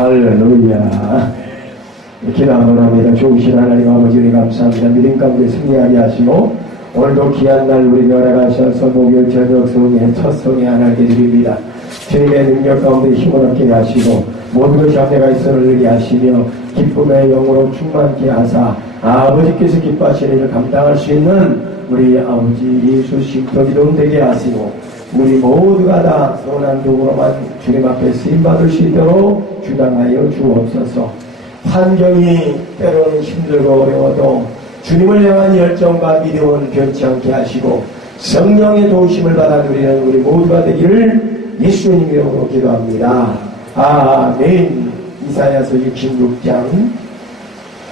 할렐루야. 기도합니다. 좋으신 하나님 아버지 우리 감사합니다. 믿음 가운데 승리하게 하시고 오늘도 귀한 날 우리 열어가셔서 목요일 저녁 성의 첫 성의 하나님께 드립니다. 주님의 능력 가운데 힘을 얻게 하시고 모든 것이 앞에가 있어를 누리게 하시며 기쁨의 영으로 충만케 하사 아버지께서 기뻐하시는 일을 감당할 수 있는 우리 아버지 예수 신도기도 되게 하시고 우리 모두가 다 선한 도구로만 주님 앞에 쓰임받을 수 있도록 주장하여 주옵소서. 환경이 때로는 힘들고 어려워도 주님을 향한 열정과 믿음은 변치 않게 하시고 성령의 도우심을 받아 누리는 우리 모두가 되기를 예수님 이름으로 기도합니다. 아멘. 이사야서 66장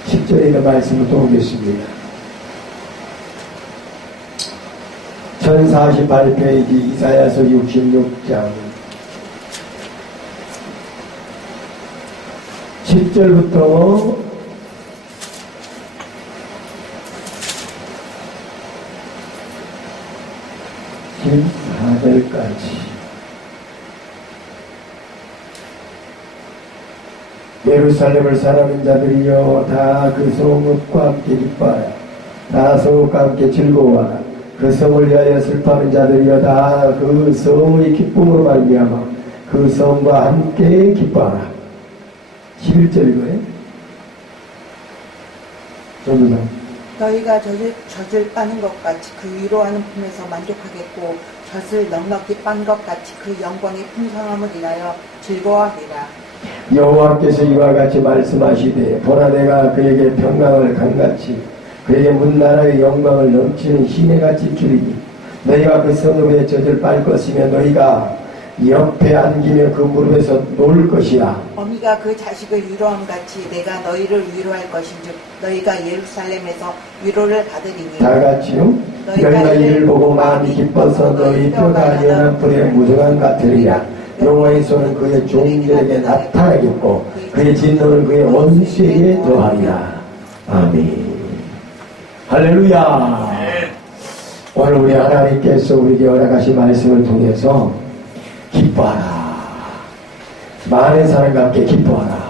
10절에 있는 말씀을 또 보겠습니다. 1048페이지 이사야서 66장 10절부터 14절까지 예루살렘을 사랑하는 자들이여 다 그 성읍과 함께 기뻐하라. 다 성읍과 함께 즐거워하라. 그 성을 위하여 슬퍼하는 자들이여 다 그 성의 기쁨으로 말미암아 그 성과 함께 기뻐하라. 11절이고요. 전도사. 너희가 젖을 빠는 것 같이 그 위로하는 품에서 만족하겠고 젖을 넉넉히 빤 것 같이 그 영광의 풍성함을 인하여 즐거워하리라. 여호와께서 이와 같이 말씀하시되 보라 내가 그에게 평강을 강같이 그에게 문나라의 영광을 넘치는 시내같이 주리니 너희가 그 성읍에 젖을 빨 것이며 너희가 옆에 안기며 그 무릎에서 놀 것이라. 어미가 그 자식을 위로함같이 내가 너희를 위로할 것인즉 너희가 예루살렘에서 위로를 받으리니. 다같이요. 너희가 이를 보고 마음이 기뻐서 너희 뼈가 연한 불의 무성한 같으리라. 여호와의 손은 그의 종들에게 나타나겠고 그의 진노는 그의 원수에게 더하리라. 아멘. 할렐루야. 오늘 우리 하나님께서 우리에게 허락하신 말씀을 통해서 기뻐하라. 많은 사람과 함께 기뻐하라.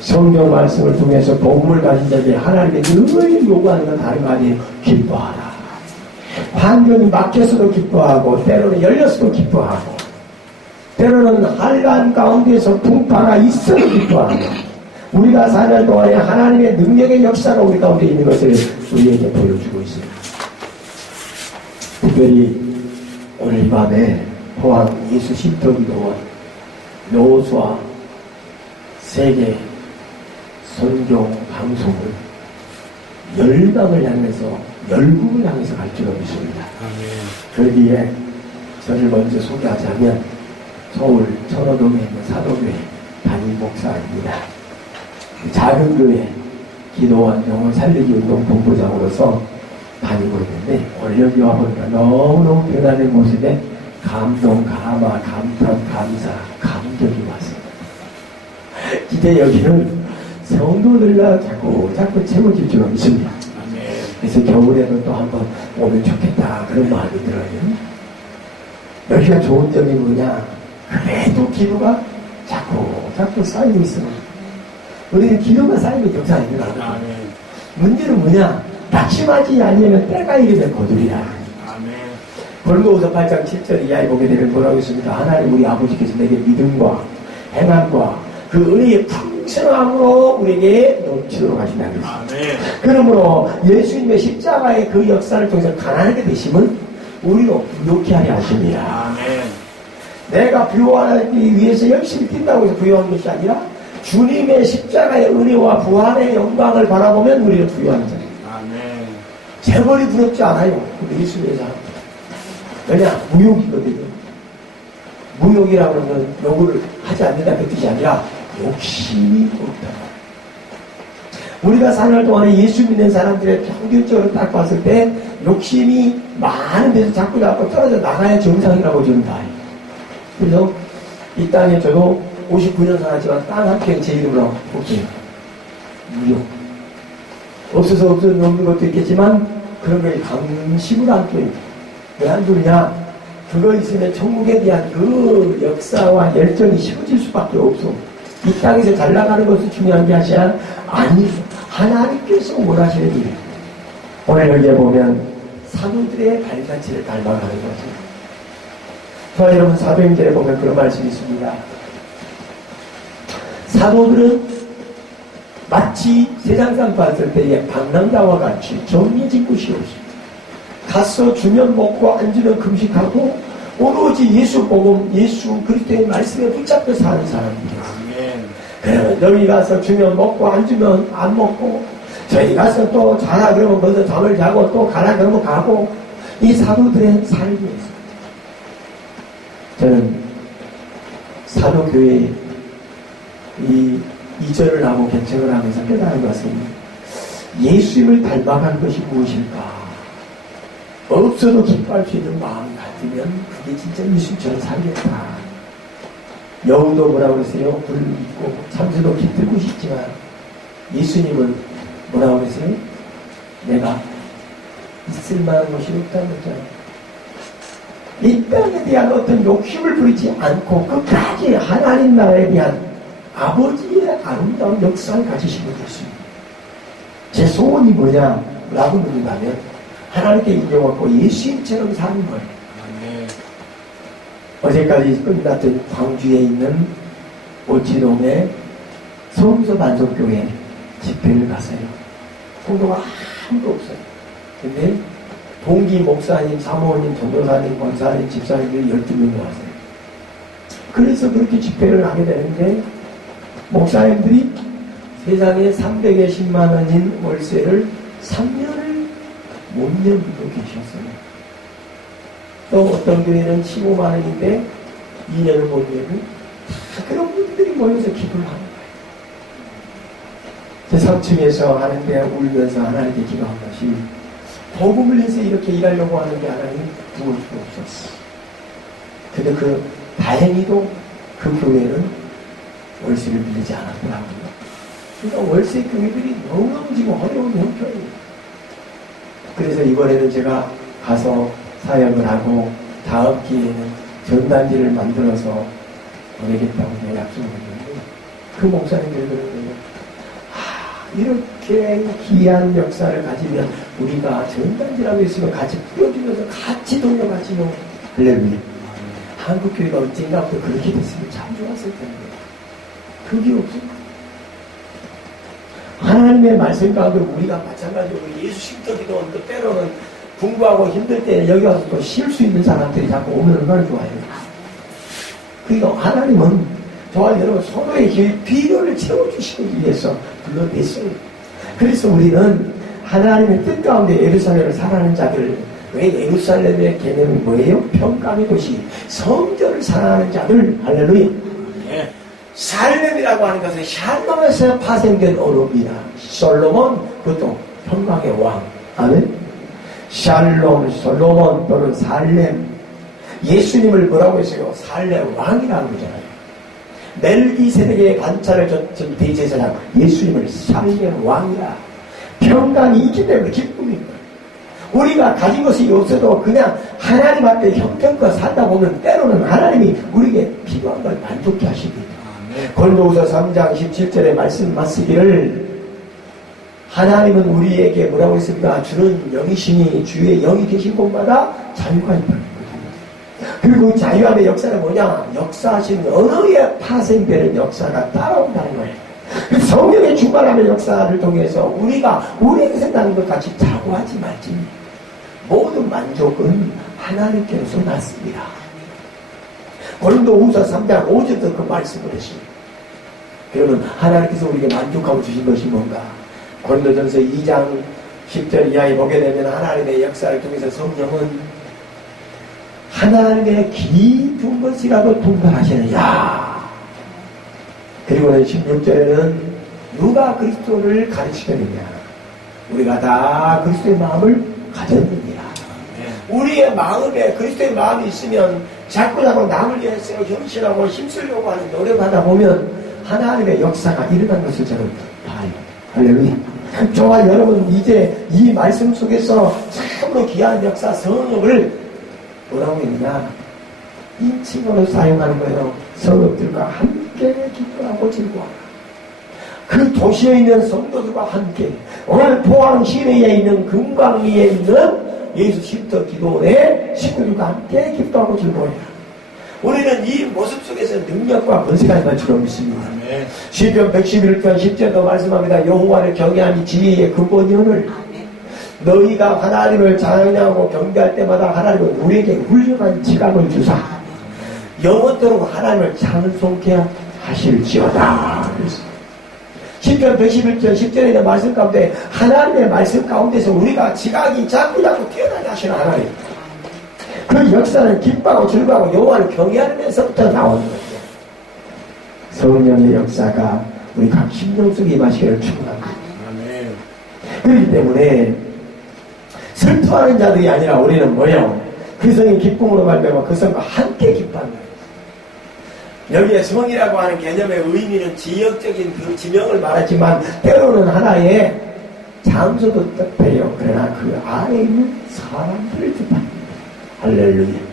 성경 말씀을 통해서 복음을 가진 자에게 하나님의 늘 요구하는 건 다른 거 아니에요. 기뻐하라. 환경이 막혀서도 기뻐하고 때로는 열렸어도 기뻐하고 때로는 한란 가운데서 풍파가 있어도 기뻐하고 우리가 사는 동안에 하나님의 능력의 역사가 우리 가운데 있는 것을 우리에게 보여주고 있습니다. 특별히 오늘 이 밤에 포항 예수 신도기도원 노수와 세계 선교 방송을 열방을 향해서 열국을 향해서 갈 줄로 믿습니다. 그러기에 저를 먼저 소개하자면 서울 천호동에 있는 사도교회 담임 목사입니다. 작은 교회 기도원 영혼 살리기 운동 본부장으로서 다니고 있는데 오늘 여기 와보니까 너무너무 변하는 모습에 감동, 감화, 감탄, 감사, 감격이 왔습니다. 이제 여기는 성도들과 자꾸 채워질 줄 믿습니다. 그래서 겨울에는 또 한번 오면 좋겠다 그런 마음이 들어요. 여기가 좋은 점이 뭐냐? 그래도 기도가 자꾸 쌓이고 있어요. 우리는 기도가 쌓이면 역사가 일어나거든요. 문제는 뭐냐? 낙심하지 않으면 때가 이르면 거두리라. 골로새 8장 7절 이하에 보게 되면 뭐라고 했습니까? 하나님 우리 아버지께서 내게 믿음과 행함과 그 은혜의 풍성함으로 우리에게 넘치도록 하신다고 했습니다. 그러므로 예수님의 십자가의 그 역사를 통해서 가난하게 되심은 우리로 부욕케 하려 하십니다. 내가 부요하기 위해서 열심히 뛴다고 해서 부요한 것이 아니라 주님의 십자가의 은혜와 부활의 영광을 바라보면 우리는 부요한 자예요. 재벌이 부럽지 않아요. 근데 예수님의 사람. 왜냐? 무욕이거든요. 무욕이라고 하면 요구를 하지 않는다 그 뜻이 아니라 욕심이 부럽다. 우리가 사는 동안에 예수 믿는 사람들의 평균적으로 딱 봤을 때 욕심이 많은 데서 자꾸 떨어져 나가야 정상이라고 저는 다 해요. 그래서 이 땅에 저도 59년 살았지만 땅 한 평 제 이름으로 볼게요. 무욕. 없어서 없는 것도 있겠지만 그런 거에 강심을 안 둬요. 왜 안 두냐? 그거 있으면 천국에 대한 그 역사와 열정이 식어질 수밖에 없어. 이 땅에서 잘 나가는 것이 중요한 게 아니라 아니 하나님께서 원하시는 일. 오늘 여기에 보면 사도들의 발자취를 닮아가는 거죠. 저와 여러분 사도행전에 보면 그런 말씀이 있습니다. 사도들은 마치 세상상 봤을 때의 방랑자와 같이 정해진 곳이 없습니다. 가서 주면 먹고 안 주면 금식하고 오로지 예수 복음, 예수 그리스도의 말씀에 붙잡혀 사는 사람들이에요. 그러면 여기 가서 주면 먹고 안 주면 안 먹고 저희 가서 또 자라 그러면 거기서 잠을 자고 또 가라 그러면 가고 이 사도들의 삶이었습니다. 저는 사도교회의 이 이절을 하고 개척을 하면서 깨달은 것은 예수님을 닮아간 것이 무엇일까? 없어도 기뻐할 수 있는 마음 같으면 그게 진짜 예수님처럼 살겠다. 여우도 뭐라고 그랬어요? 불 있고 참새도 깃들고 싶지만 예수님은 뭐라고 그랬어요? 내가 있을 만한 것이 없다는 거잖아요. 이 땅에 대한 어떤 욕심을 부리지 않고 끝까지 하나님 나라에 대한 아버지의 아름다운 역사를 가지신 분이 있습니다. 제 소원이 뭐냐라고 묻는다면 하나님께 인정받고 예수님처럼 사는 거예요. 어제까지 끝났던 광주에 있는 오치동의 성서 반석교회 집회를 갔어요. 성도가 아무도 없어요. 근데 동기 목사님, 사모님, 전도사님, 권사님, 집사님들이 12명이 왔어요. 그래서 그렇게 집회를 하게 되는데 목사님들이 세상에 310만 원인 월세를 3년을 못 내는 분도 계셨어요. 또 어떤 교회는 15만 원인데 2년을 못 내고 그런 분들이 모여서 기도를 하는 거예요. 제 3층에서 하는데 울면서 하나님께 기도한 것이 복음을 위해서 이렇게 일하려고 하는데 하나님 도울 수가 없었어. 근데 다행히도 그 교회는 월세를 빌리지 않았더라고요. 그러니까 월세 교회들이 너무너무 지금 어려운 형편이에요. 그래서 이번에는 제가 가서 사역을 하고 다음 기회에는 전단지를 만들어서 보내겠다고 제가 약속을 했는데 그 목사님들이 그러는데 이렇게 귀한 역사를 가지면 우리가 전단지라고 했으면 같이 뿌려주면서 같이 돌려가지요. 할렐루야. 한국교회가 언젠가부터 그렇게 됐으면 참 좋았을 텐데 그게 없습니다. 하나님의 말씀 가운데 우리가 마찬가지로 예수 심터 기도하는데 때로는 공부하고 힘들 때 여기 와서 또 쉴 수 있는 사람들이 자꾸 오면 얼마나 좋아요. 그러니까 하나님은 저와 여러분 서로의 필요를 채워주시기 위해서 불러냈어요. 그래서 우리는 하나님의 뜻 가운데 예루살렘을 사랑하는 자들, 왜 예루살렘의 개념이 뭐예요? 평강의 도시, 성전을 사랑하는 자들, 할렐루야. 살렘이라고 하는 것은 샬롬에서 파생된 언어입니다. 솔로몬, 그것도 평강의 왕. 아멘. 샬롬, 솔로몬 또는 살렘. 예수님을 뭐라고 했어요? 살렘 왕이라고 그러잖아요. 멜기세덱의 관찰을 줬던 대제사장 예수님을 살렘 왕이라. 평강이 있기 때문에 기쁨인 거예요. 우리가 가진 것이 없어도 그냥 하나님 앞에 형편껏 살다 보면 때로는 하나님이 우리에게 필요한 걸 만족해 하십니다. 고린도후서 3장 17절에 말씀 맞쓰기를 하나님은 우리에게 뭐라고 했습니까? 주는 영이시니 주의 영이 계신 곳마다 자유가 있다. 그리고 자유 안의 역사는 뭐냐? 역사하신 언어에 파생되는 역사가 따라온다는 거예요. 성령의 충만함의 역사를 통해서 우리가 우리에게 생각하는 것 같이 자고하지 말지. 모든 만족은 하나님께로서 났습니다. 고린도후서 3장 5절도 그 말씀을 했습니다. 그러면 하나님께서 우리에게 만족하고 주신 것이 뭔가? 고린도전서 2장 10절 이하에 보게 되면 하나님의 역사를 통해서 성령은 하나님의 깊은 것이라도 통달하시느냐. 그리고는 16절에는 누가 그리스도를 가르치느냐. 우리가 다 그리스도의 마음을 가졌느니라. 우리의 마음에 그리스도의 마음이 있으면 자꾸 남을 위해서 헌신하고 힘쓰려고 하는 노력하다 보면 하나님의 역사가 일어난 것을 저는 봐요. 할렐루야. 저와 여러분 이제 이 말씀 속에서 참으로 귀한 역사 성읍을 뭐라고 했느냐 인칭으로 사용하는 거예요. 성읍들과 함께 함께 기뻐하고 즐거워하라. 그 도시에 있는 성도들과 함께 오늘 포항 시내에 있는 금강리에 있는 예수 쉼터 기도원의 식구들과 함께 기뻐하고 즐거워해라. 우리는 이 모습 속에서 능력과 권세가 임할 줄 믿습니다. 시편 111편 10절도 말씀합니다. 여호와를 경외하니 지혜의 근본이오늘. 너희가 하나님을 찬양하고 경배할 때마다 하나님은 우리에게 훌륭한 지각을 주사 영원토록 하나님을 찬송케 하실지어다. 시편 111편 10절에 있는 말씀 가운데 하나님의 말씀 가운데서 우리가 지각이 자꾸 태어나게 하시는 하나님, 그 역사는 기뻐하고 즐거워하고 여호와를 경외하면서부터 나오는 거예요. 성령의 역사가 우리 각 심령 속에 임하시기를 축원합니다. 그렇기 때문에 슬퍼하는 자들이 아니라 우리는 뭐예요? 그 성의 기쁨으로 말미암아 그 성과 함께 기뻐한다. 여기에 성이라고 하는 개념의 의미는 지역적인 그 지명을 말하지만 때로는 하나의 장소도 뜻해요. 그러나 그 안에 있는 사람들을 뜻합니다. 할렐루야.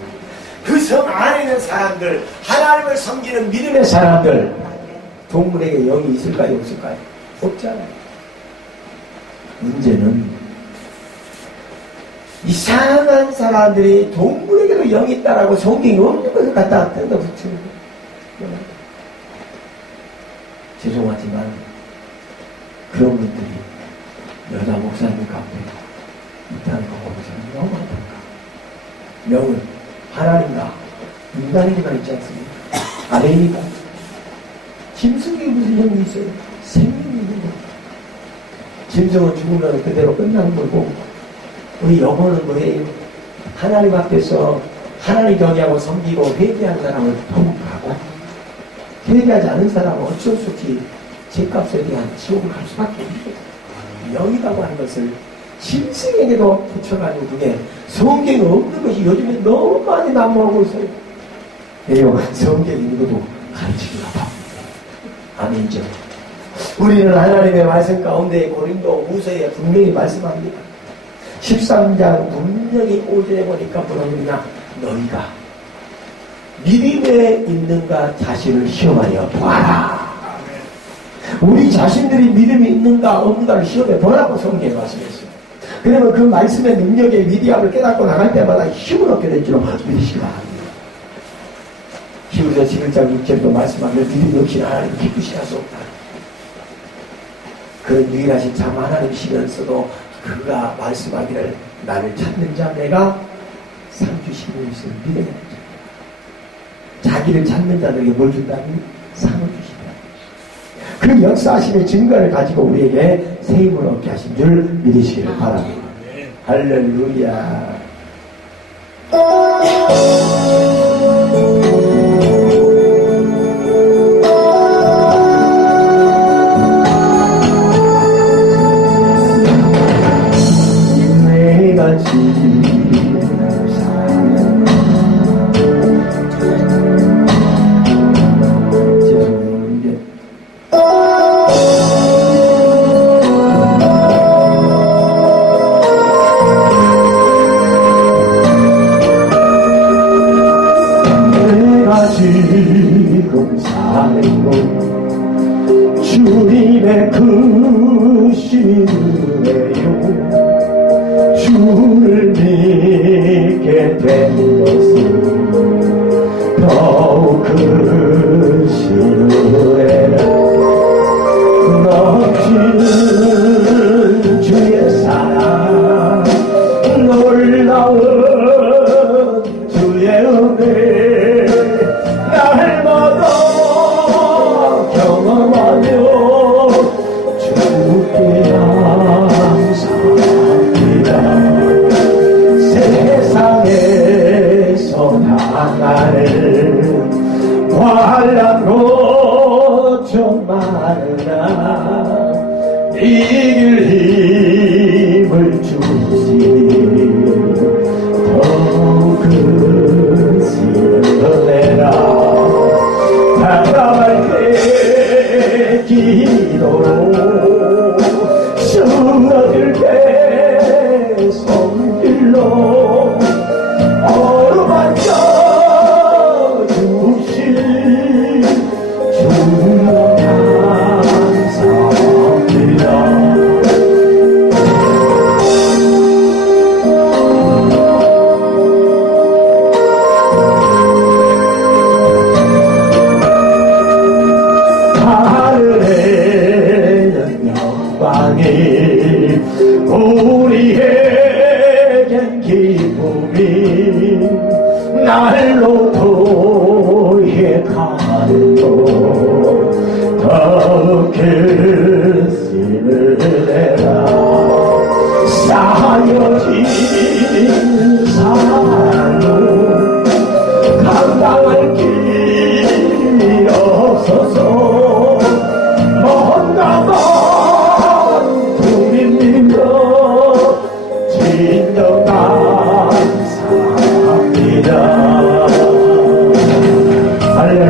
그 성 안에 있는 사람들, 하나님을 섬기는 믿음의 사람들, 동물에게 영이 있을까요? 없을까요? 없잖아요. 문제는 이상한 사람들이 동물에게도 영이 있다라고 성경이 없는 것을 갖다가 뜯어 붙이는 거예요. 죄송하지만 그런 분들이 여자 목사님 가운데 있다는 거 보고서 너무 안타까워. 명은 하나님과 인간에게만 있지 않습니까? 아멘이다. 짐승이 무슨 영이 있어요? 생명이 있는 거예요. 짐승은 죽으면 그대로 끝나는 거고 우리 영혼은 뭐예요? 하나님 앞에서 하나님 경외하고 섬기고 회개한 사람을 통하고 회개하지 않은 사람은 어쩔 수 없이 죄값에 대한 지옥을 갈 수밖에 없는 거예요. 영이라고 하는 것을 짐승에게도 붙여가지고 그게 성경에 없는 것이 요즘에 너무 많이 난무하고 있어요. 왜요? 성경에 있는 것도 가르치기가 바쁩니다. 아멘이죠. 우리는 하나님의 말씀 가운데 고린도 후서에 분명히 말씀합니다. 13장 분명히 5절에 보니까 뭐라느냐, 너희가 믿음에 있는가 자신을 시험하여 보아라. 우리 자신들이 믿음이 있는가 없는가를 시험해 보라고 성경에 말씀했어요. 그러면 그 말씀의 능력의 위대함을 깨닫고 나갈 때마다 힘을 얻게 될 줄로 믿으시기 바랍니다. 히브리서 11장 6절도 말씀하면 믿음 없이 하나님 기쁘시게 할 수 없다. 그 유일하신 참 하나님이시면서도 그가 말씀하기를 나를 찾는 자 내가 상 주시고 있을 믿음의 자. 자기를 찾는 자들에게 뭘 준다니? 상을 주신다. 그 역사하심의 증거를 가지고 우리에게 새 힘을 얻게 하신 줄 믿으시기를 바랍니다. 할렐루야. 내가 지는 삶 죄송해요. 내가 지금 사는 곳 주님의 크신 은혜요 주를 믿게 된 것은 더욱 크신 은혜라. 넘치는 주의 사랑 놀라운 주의 은혜 날마다 경험하며 주께 세상에서 나를 환난 고통 많으나 이길 힘을 주시니 더 크신 은혜라. 답답할 때 기도로 쓰러질 때 손길로 어루만져 주신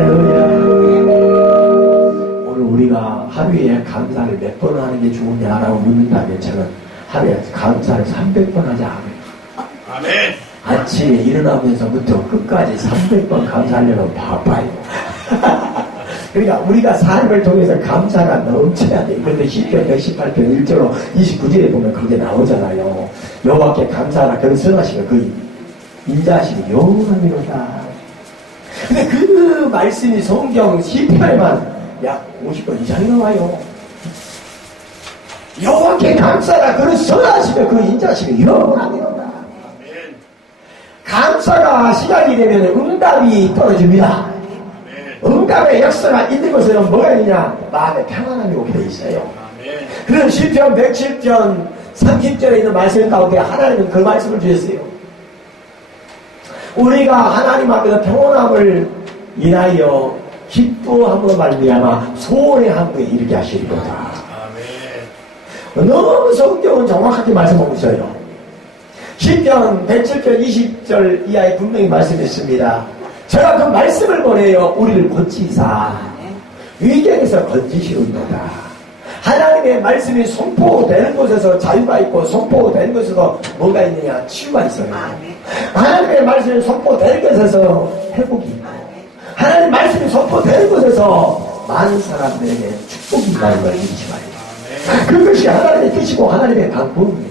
할렐루야. 오늘 우리가 하루에 감사를 몇 번 하는 게 좋으냐라고 묻는다면 저는 하루에 감사를 300번 하자. 아멘. 아침에 일어나면서부터 끝까지 300번 감사하려면 바빠요. 그러니까 우리가 삶을 통해서 감사가 넘쳐야 돼. 그런데 시편 118편 1절로 29절에 보면 그게 나오잖아요. 여호와께 감사하라. 그런 선하시가 그 인자하시니 영원하미로다. 근데 그 말씀이 성경 시편에만 약 50번 이상이 나와요. 여호와께 감사하라. 그런 선하시가 그 인자하시니 영원하미로다. 감사가 시작이 되면 응답이 떨어집니다. 응답의 역사가 있는 것에는 뭐가 있냐? 마음의 평안함이 오게 돼 있어요. 그래서 시편 107편 30절에 있는 말씀 가운데 하나님은 그 말씀을 주셨어요. 우리가 하나님 앞에서 평안함을 인하여 기뻐함으로 말미암아 소원의 함에 이르게 하시리로다. 너무 성경은 정확하게 말씀하고 있어요. 시편 107편 20절 이하에 분명히 말씀했습니다. 제가 그 말씀을 보내요. 우리를 고치사 위경에서 건지시는도다. 하나님의 말씀이 선포되는 곳에서 자유가 있고 선포되는 곳에서 뭐가 있느냐? 치유가 있어요. 하나님의 말씀이 선포되는 곳에서 회복이 있고 하나님의 말씀이 선포되는 곳에서 많은 사람들에게 축복이 있다는 걸 잊지 말아요. 그것이 하나님의 뜻이고 하나님의 방법입니다.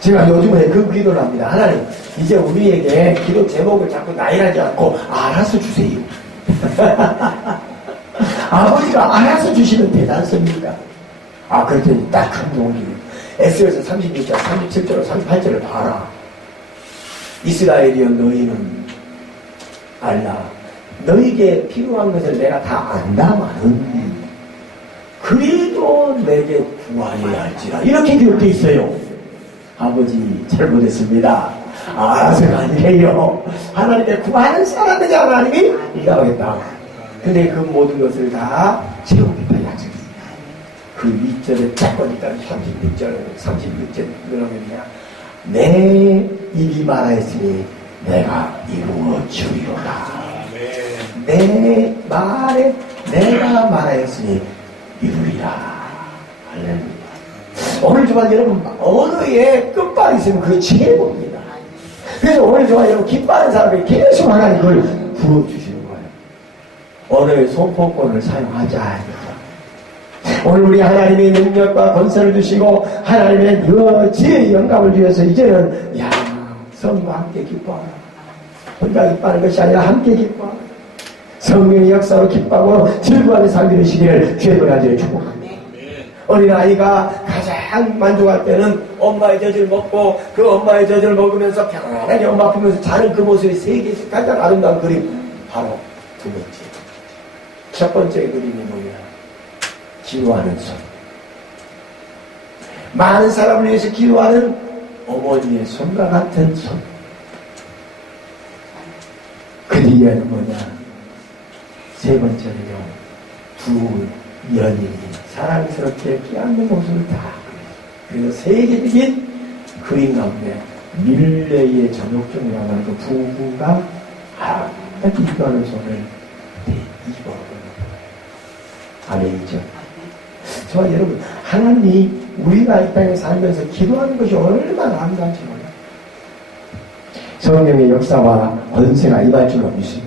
제가 요즘에 그 기도를 합니다. 하나님, 이제 우리에게 기도 제목을 자꾸 나열하지 않고 알아서 주세요. 아버지가 알아서 주시면 되지 않습니까? 그랬더니 딱 큰 동기. 에스겔서 36절, 37절, 38절을 봐라. 이스라엘이여 너희는 알라. 너희에게 필요한 것을 내가 다 안다마는 그래도 내게 구하여야 할지라. 이렇게 기록되어 있어요. 아버지 잘못했습니다. 알아서가 아니에요. 하나님의 구하는 사람에게 하나님이 일하겠다. 근데 그 모든 것을 다 채우겠다 약속했습니다. 그 2절에 딱 보니까 36절 36절 뭐라고했냐? 내 입이 말하였으니 내가 이루어 주리로다. 내 말에 내가 말하였으니 이루리라. 할렐루야. 오늘 주간 여러분 언어의 끝발이 있으면 그게 최고입니다. 그래서 오늘 주간 여러분 기뻐하는 사람이 계속 하나님 그걸 부어주시는 거예요. 언어의 선포권을 사용하자. 오늘 우리 하나님의 능력과 권세를 주시고 하나님의 지혜의 영감을 주셔서 이제는 성과 함께 기뻐하라. 혼자 기뻐하는 것이 아니라 함께 기뻐하라. 성령의 역사로 기뻐하고 즐거워하는 삶이 되시기를 주의 노래하기를 축복합니다. 어린아이가 가장 만족할 때는 엄마의 젖을 먹고 그 엄마의 젖을 먹으면서 편안하게 엄마 품에서 자는 그 모습이 세계에서 가장 아름다운 그림. 바로 두 번째. 첫 번째 그림이 뭐냐? 기도하는 손. 많은 사람을 위해서 기도하는 어머니의 손과 같은 손. 그 뒤에는 뭐냐? 세 번째는요. 두 연인이 사랑스럽게 끼얹는 모습을 다 그래서 세계적인 그림 가운데 밀레의 전욕종이라고 하는 그 부부가 아름답게 기도하는 손을 입어 아멘이죠. 저와 여러분 하나님이 우리가 이 땅에 살면서 기도하는 것이 얼마나 아름다운지 몰라요. 성령의 역사와 권세가 임할 줄로 믿습니다.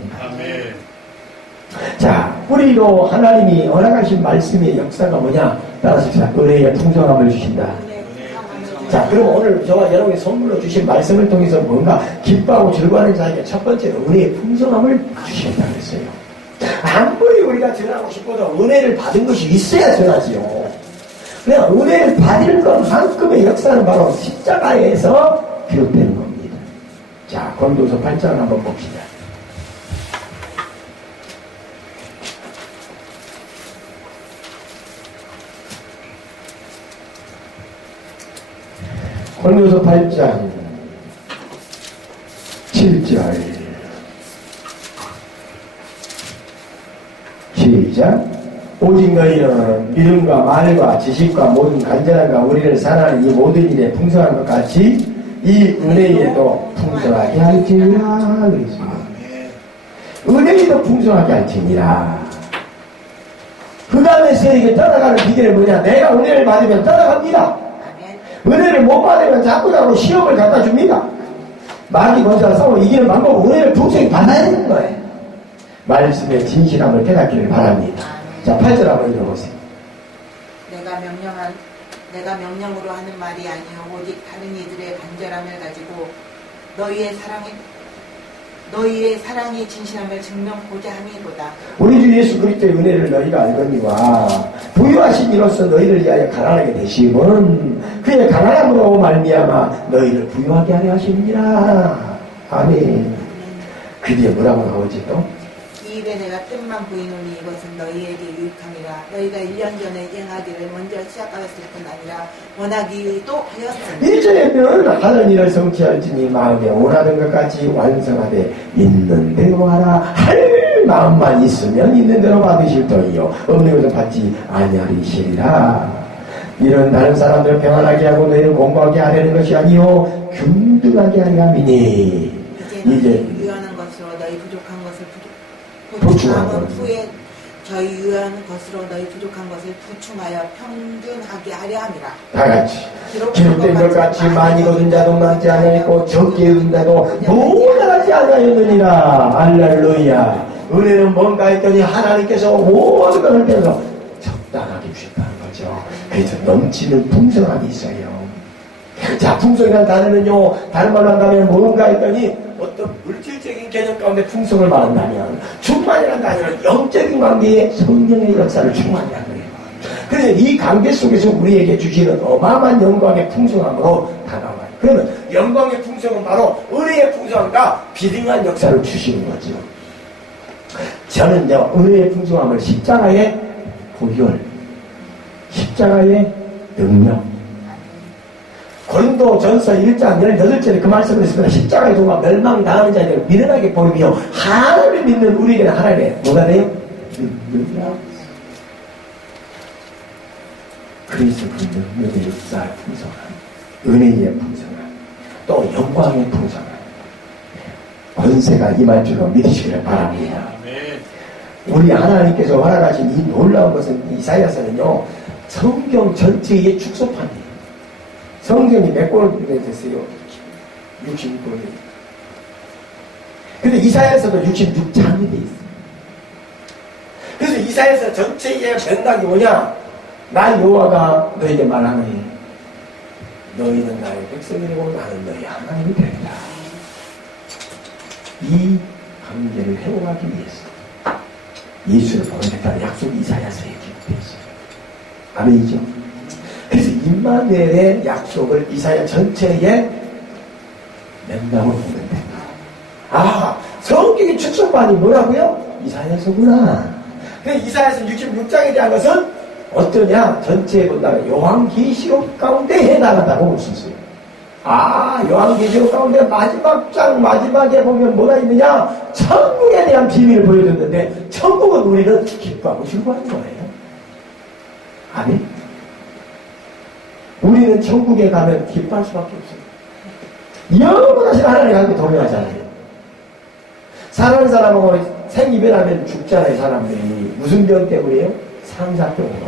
자, 우리로 하나님이 허락하신 말씀의 역사가 뭐냐? 따라서 은혜의 풍성함을 주신다. 자, 그럼 오늘 저와 여러분이 선물로 주신 말씀을 통해서 뭔가 기뻐하고 즐거워하는 자에게 첫 번째로 은혜의 풍성함을 주신다 그랬어요. 아무리 우리가 전하고 싶어도 은혜를 받은 것이 있어야 전하지요. 그냥 은혜를 받을 것만큼의 역사는 바로 십자가에서 기록되는 겁니다. 자, 고린도서 8장을 한번 봅시다. 고린도서 8장 7절 시작. 오직 너희는 믿음과 말과 지식과 모든 간절함과 우리를 사랑하는 이 모든 일에 풍성한 것 같이 이 은혜에도 풍성하게 할지라 그랬습니다. 은혜도 풍성하게 할지니라. 흑암의 세력에 떠나가는 비결은 뭐냐? 내가 은혜를 받으면 떠나갑니다. 은혜를 못 받으면 자꾸 시험을 갖다 줍니다. 마귀 먼저 싸워 이기는 방법은 은혜를 풍성히 받아야 되는 거예요. 말씀의 진실함을 깨닫기를 바랍니다. 자, 8절 한번 읽어보세요. 내가 명령으로 하는 말이 아니요 오직 다른 이들의 간절함을 가지고 너희의 사랑이 진실함을 증명하고자 함이로다. 우리 주 예수 그리스도의 은혜를 너희가 알거니와 부유하신 이로써 너희를 위하여 가난하게 되심은 그의 가난함으로 말미암아 너희를 부유하게 하려 하시느니라. 아멘. 그 뒤에 뭐라고 나오지 또? 이 일에 내가 뜻만 보이노니 이것은 너희에게 유익함이라. 너희가 1년 전에 행하기를 먼저 시작하였을 뿐 아니라 원하기도 하였으니. 이제는 하는 일을 성취할지니 마음에 원하는 것까지 완성하되 있는 대로 하라. 할 마음만 있으면 있는 대로 받으실 터이요 없는 것은 받지 아니하리시리라. 이런 다른 사람들을 평안하게 하고 너희를 공부하게 하려는 것이 아니요 균등하게 하려 함이니. 이제 유한한 것으로 너희 부족한 것을 보충하면 후에 저희 유한한 것으로 너희 부족한 것을 부충하여 평균하게 하려 함이라. 다같이 기록된 것 같이 많이 얻은 자도 많지 아니하였고 적게 얻은 자도 모자라지 아니하였느니라. 할렐루야. 은혜는 뭔가 했더니 하나님께서 모든 것을 빼서 적당하게 주셨다는 거죠. 그래서 넘치는 풍성함이 있어요. 자, 풍성이라는 단어는요 다른 말로 한다면 뭔가 했더니 어떤 물질적인 개념 가운데 풍성을 말한다면 충만이라는 단어는 영적인 관계에 성령의 역사를 충만이라는 거예요. 그래서 이 관계 속에서 우리에게 주시는 어마어마한 영광의 풍성함으로 다가와요. 그러면 영광의 풍성은 바로 은혜의 풍성함과 비등한 역사를 주시는 거죠. 저는 이제 은혜의 풍성함을 십자가의 보혈, 십자가의 능력, 고린도전서 1장 18절에 그 말씀을 했습니다. 십자가의 도가 멸망당하는 자들을 미련하게 보이며 하나님을 믿는 우리에게는 하나님의 뭐가 돼요? 능력이라. 그래서 그 능력의 역사의 풍성함, 은혜의 풍성함, 또 영광의 풍성함, 권세가 임할 줄로 믿으시기를 바랍니다. 우리 하나님께서 허락하신 이 놀라운 것은 이사야서는요 성경 전체의 축소판이에요. 성경이 몇 권을 됐어요? 66권이. 근데 이사야서도 66장이 돼 있어요. 그래서 이사야서 전체의 맥락이 뭐냐? 나 여호와가 너에게 말하노니 너희는 나의 백성이고 나는 너희 하나님이 되리라. 이 관계를 회복하기 위해서 예수를 보내겠다는 약속이 이사야서에 기록되어 있어요. 아멘이죠? 그래서 임마누엘의 약속을 이사야 전체에 맥락으로 보면 된다. 아, 성경의 축소판이 뭐라고요? 이사야서구나. 그래서 이사야서 66장에 대한 것은 어떠냐? 전체에 본다면 요한계시록 가운데 해당한다고 볼 수 있어요. 아, 요한계시록 가운데 마지막 장 마지막에 보면 뭐가 있느냐? 천국에 대한 비밀을 보여줬는데 천국은 우리는 기뻐하고 즐거워하는 거예요. 아멘. 우리는 천국에 가면 기뻐할 수밖에 없어요. 영원하신 하나님 함께 동행하잖아요. 사랑하는 사람하고 생이별하면 죽잖아요. 사람들이. 무슨 병 때문이에요? 상사병으로.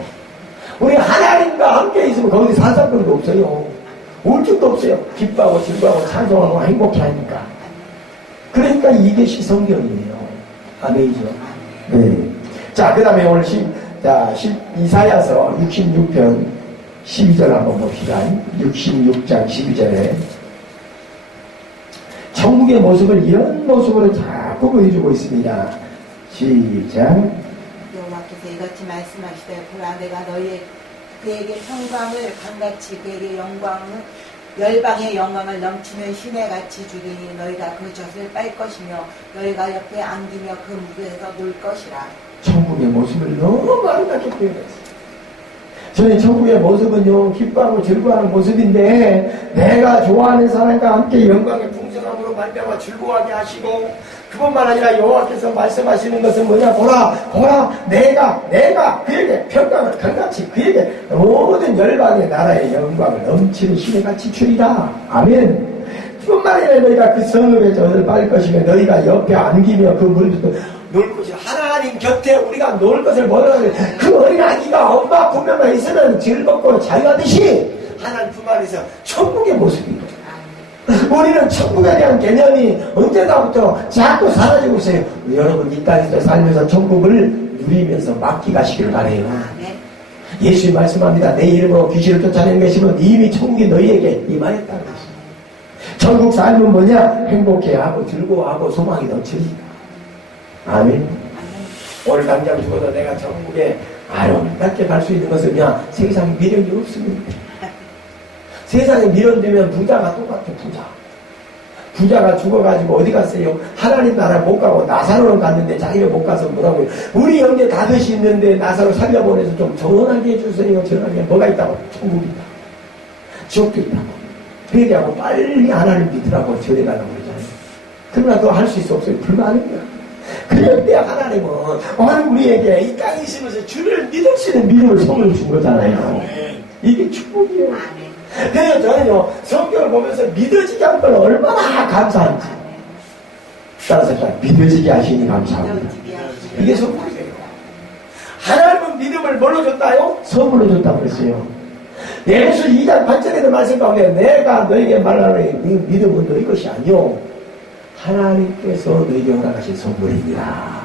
우리 하나님과 함께 있으면 거기 상사병도 없어요. 우울증도 없어요. 기뻐하고 즐거워하고 찬송하고 행복해하니까. 그러니까 이것이 성경이에요. 아멘이죠. 네. 자, 그 다음에 오늘 이사야서 66편 12절 한번 봅시다. 66장 12절에 천국의 모습을 이런 모습으로 자꾸 보여주고 있습니다. 시작. 여호와께서 이같이 말씀하시되 보라 내가 그에게 평강을 강같이 그에게 영광을 열방의 영광을 넘치는 시내같이 주리니 너희가 그 젖을 빨 것이며 너희가 옆에 안기며 그 무리에서 놀 것이라. 천국의 모습을 너무 아름답게 표현했어요. 저는 천국의 모습은요 기뻐하고 즐거워하는 모습인데 내가 좋아하는 사람과 함께 영광의 풍성함으로 말미암아 즐거워하게 하시고 그것만 아니라 여호와께서 말씀하시는 것은 뭐냐? 보라 내가 그에게 평강을 강같이 그에게 모든 열방의 나라의 영광을 넘치는 시내같이 주리라. 아멘. 뿐만 아니라 너희가 그 성읍에 젖을 빨 것이며 너희가 옆에 안기며 그 물도 놀 것이 하나님 곁에 우리가 놀 것을 모르는 그 어린 아기가 엄마 품에만 있으면 즐겁고 자유하듯이 하나님 품 안에서 천국의 모습이고 우리는 천국에 대한 개념이 언제나부터 자꾸 사라지고 있어요. 여러분 이 땅에서 살면서 천국을 누리면서 맡기 가시기를 바라요. 예수님 말씀합니다. 내 이름으로 귀신을 쫓아내는 것이면 이미 천국이 너희에게 임하였다는 것입니다. 천국 삶은 뭐냐? 행복해야 하고 즐거워하고 소망이 넘치니까. 아멘. 오늘 당장 죽어도 내가 천국에 아름답게 갈 수 있는 것은 그냥 세상에 미련이 없습니다. 세상에 미련되면 부자가 똑같아. 부자가 죽어가지고 어디 갔어요? 하나님 나라 못 가고 나사로는 갔는데 자기는 못 가서 뭐라고요? 우리 형제 다섯이 있는데 나사로 살려보내서 좀 전하게 해주세요. 전하게. 뭐가 있다고? 천국이 있다고. 지옥도 있다고. 회개하고 빨리 하나님 믿으라고 절에 가라고 그러잖아요. 그러나 또 할 수 있어 없어요? 불가능한 거야. 그런데 하나님은 오늘 우리에게 이 땅에 있으면서 주를 믿을 수 있는 믿음을 선물로 준 거잖아요. 이게 축복이에요. 그래서 저는요, 성경을 보면서 믿어지게 한 걸 얼마나 감사한지. 따라서 믿어지게 하시니 감사합니다. 이게 선물이에요. 하나님은 믿음을 뭘로 줬다요? 선물로 줬다고 그랬어요. 예수 2장 8절에도 말씀 가운데 내가 너에게 말하노니 네 믿음은 너희 것이 아니요 하나님께서 너에게 허락하신 선물입니다.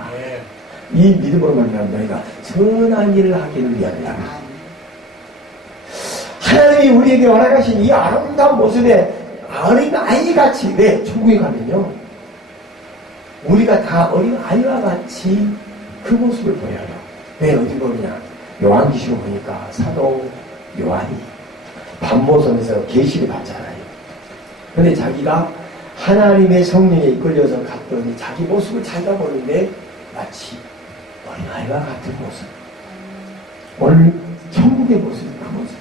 이 믿음으로 말하면 너희가 선한 일을 하기를 위함이라. 하나님이 우리에게 허락하신 이 아름다운 모습에 어린 아이같이 왜 천국에 가면요 우리가 다 어린 아이와 같이 그 모습을 보여요. 왜 어디 보느냐 요한계시록 보니까 사도 요한이 밤모섬에서 계시를 받잖아요. 근데 자기가 하나님의 성령에 이끌려서 갔더니 자기 모습을 찾아보는데 마치 어린아이와 같은 모습. 오늘 천국의 모습이 그 모습.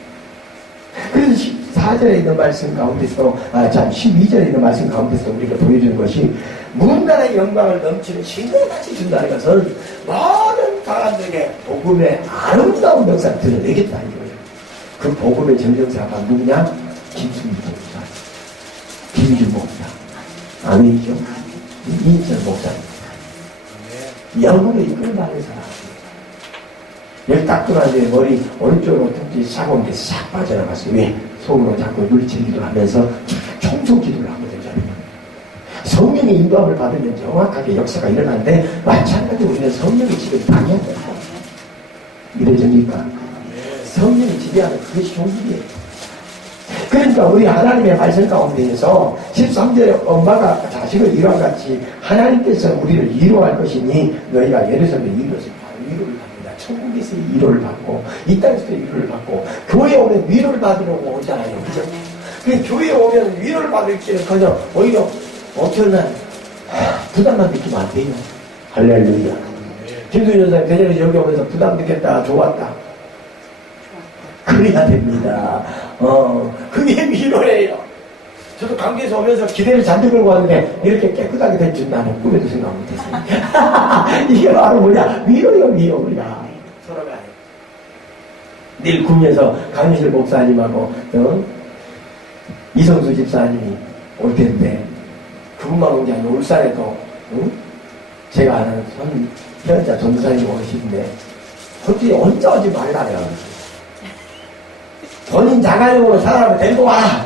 그래서 14절에 있는 말씀 가운데서 12절에 있는 말씀 가운데서 우리가 보여주는 것이 문나라의 영광을 넘치는 신령같이 준다는 것은 모든 사람들에게 복음의 아름다운 역사를 드러내겠다는 거예요. 그 복음의 전정사가 누구냐? 김순희 목사, 김희준 목사, 아멘이죠. 이인철 목사입니다. 영으로 이끌어가는 사람. 여기 딱 들어왔는데 머리 오른쪽으로 툭 차가운 게 싹 빠져나갔어요. 왜? 속으로 자꾸 물질기도 하면서 청소 기도를 하거든요. 성령의 인도함을 받으면 정확하게 역사가 일어나는데 마찬가지로 우리는 성령의 지배를 방해하는 거예요. 이래집니까? 성령이 지배하는 그것이 종기예요. 그러니까 우리 하나님의 말씀 가운데에서 13절에 엄마가 자식을 이루와 같이 하나님께서 우리를 이루할 것이니 너희가 예루살렘에 이루어서 위로를 받는다. 천국에서 위로를 받고 이 땅에서도 위로를 받고 교회에 오면 위로를 받으려고 오잖아요. 그죠? 그 교회에 오면 위로를 받을 길은 그저 오히려 엄청난 부담만 느끼면 안 돼요. 할렐루야. 김수희 여사님 대전에 여기 오면서 부담 느꼈다. 좋았다. 그래야 됩니다. 그게 위로예요. 저도 강주에서 오면서 기대를 잔뜩 걸고 왔는데 이렇게 깨끗하게 된 줄 나는 꿈에도 생각 못했어요. 이게 바로 뭐냐? 위로요, 위로 우리가. 서로가 내일 구미에서 강민실 목사님하고 이성수 집사님이 올 텐데 그분만 온 게 아니라 울산에도 제가 아는 현자 전도사님이 오시는데 솔직히 혼자 오지 말라요. 본인 자가용으로 사람을 데리고 와라.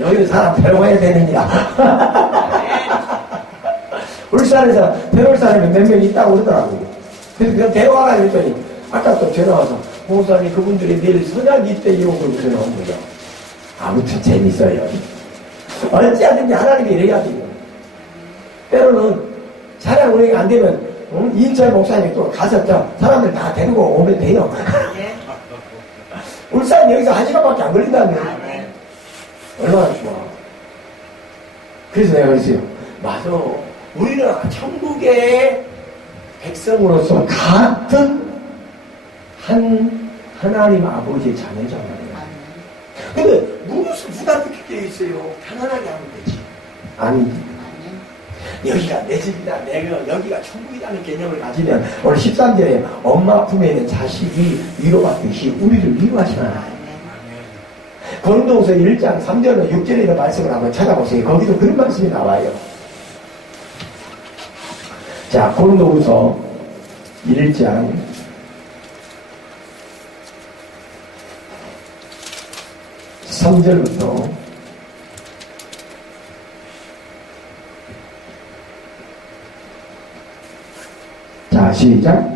여기는 사람 데려와야 되느냐. 울산에서 데려올 사람이 몇 명 있다고 그러더라고요. 그래서 그냥 데려와라 그랬더니 아까 또 전화 와서 목사님 그분들이 내일 선약이 때 이런 걸 전화 온 거죠. 아무튼 재밌어요. 어찌하든지 하나님이 이래야 돼요. 때로는 차량 운행이 안 되면 인철 목사님이 또 가서 사람들 다 데리고 오면 돼요. 울산 여기서 1시간밖에 안 걸린다며. 얼마나 좋아. 그래서 내가 그랬어요. 맞아. 우리는 천국의 백성으로서 같은 한 하나님 아버지의 자녀잖아요. 근데 무슨 부담 느끼게 있어요. 편안하게 하면 되지. 아니. 여기가 내 집이다. 내가 여기가 천국이라는 개념을 가지면 오늘 13절에 엄마 품에 있는 자식이 위로받듯이 우리를 위로하시나. 고린도후서 1장 3절로 6절에 있는 말씀을 한번 찾아보세요. 거기도 그런 말씀이 나와요. 자, 고린도후서 1장 3절부터 자, 시작.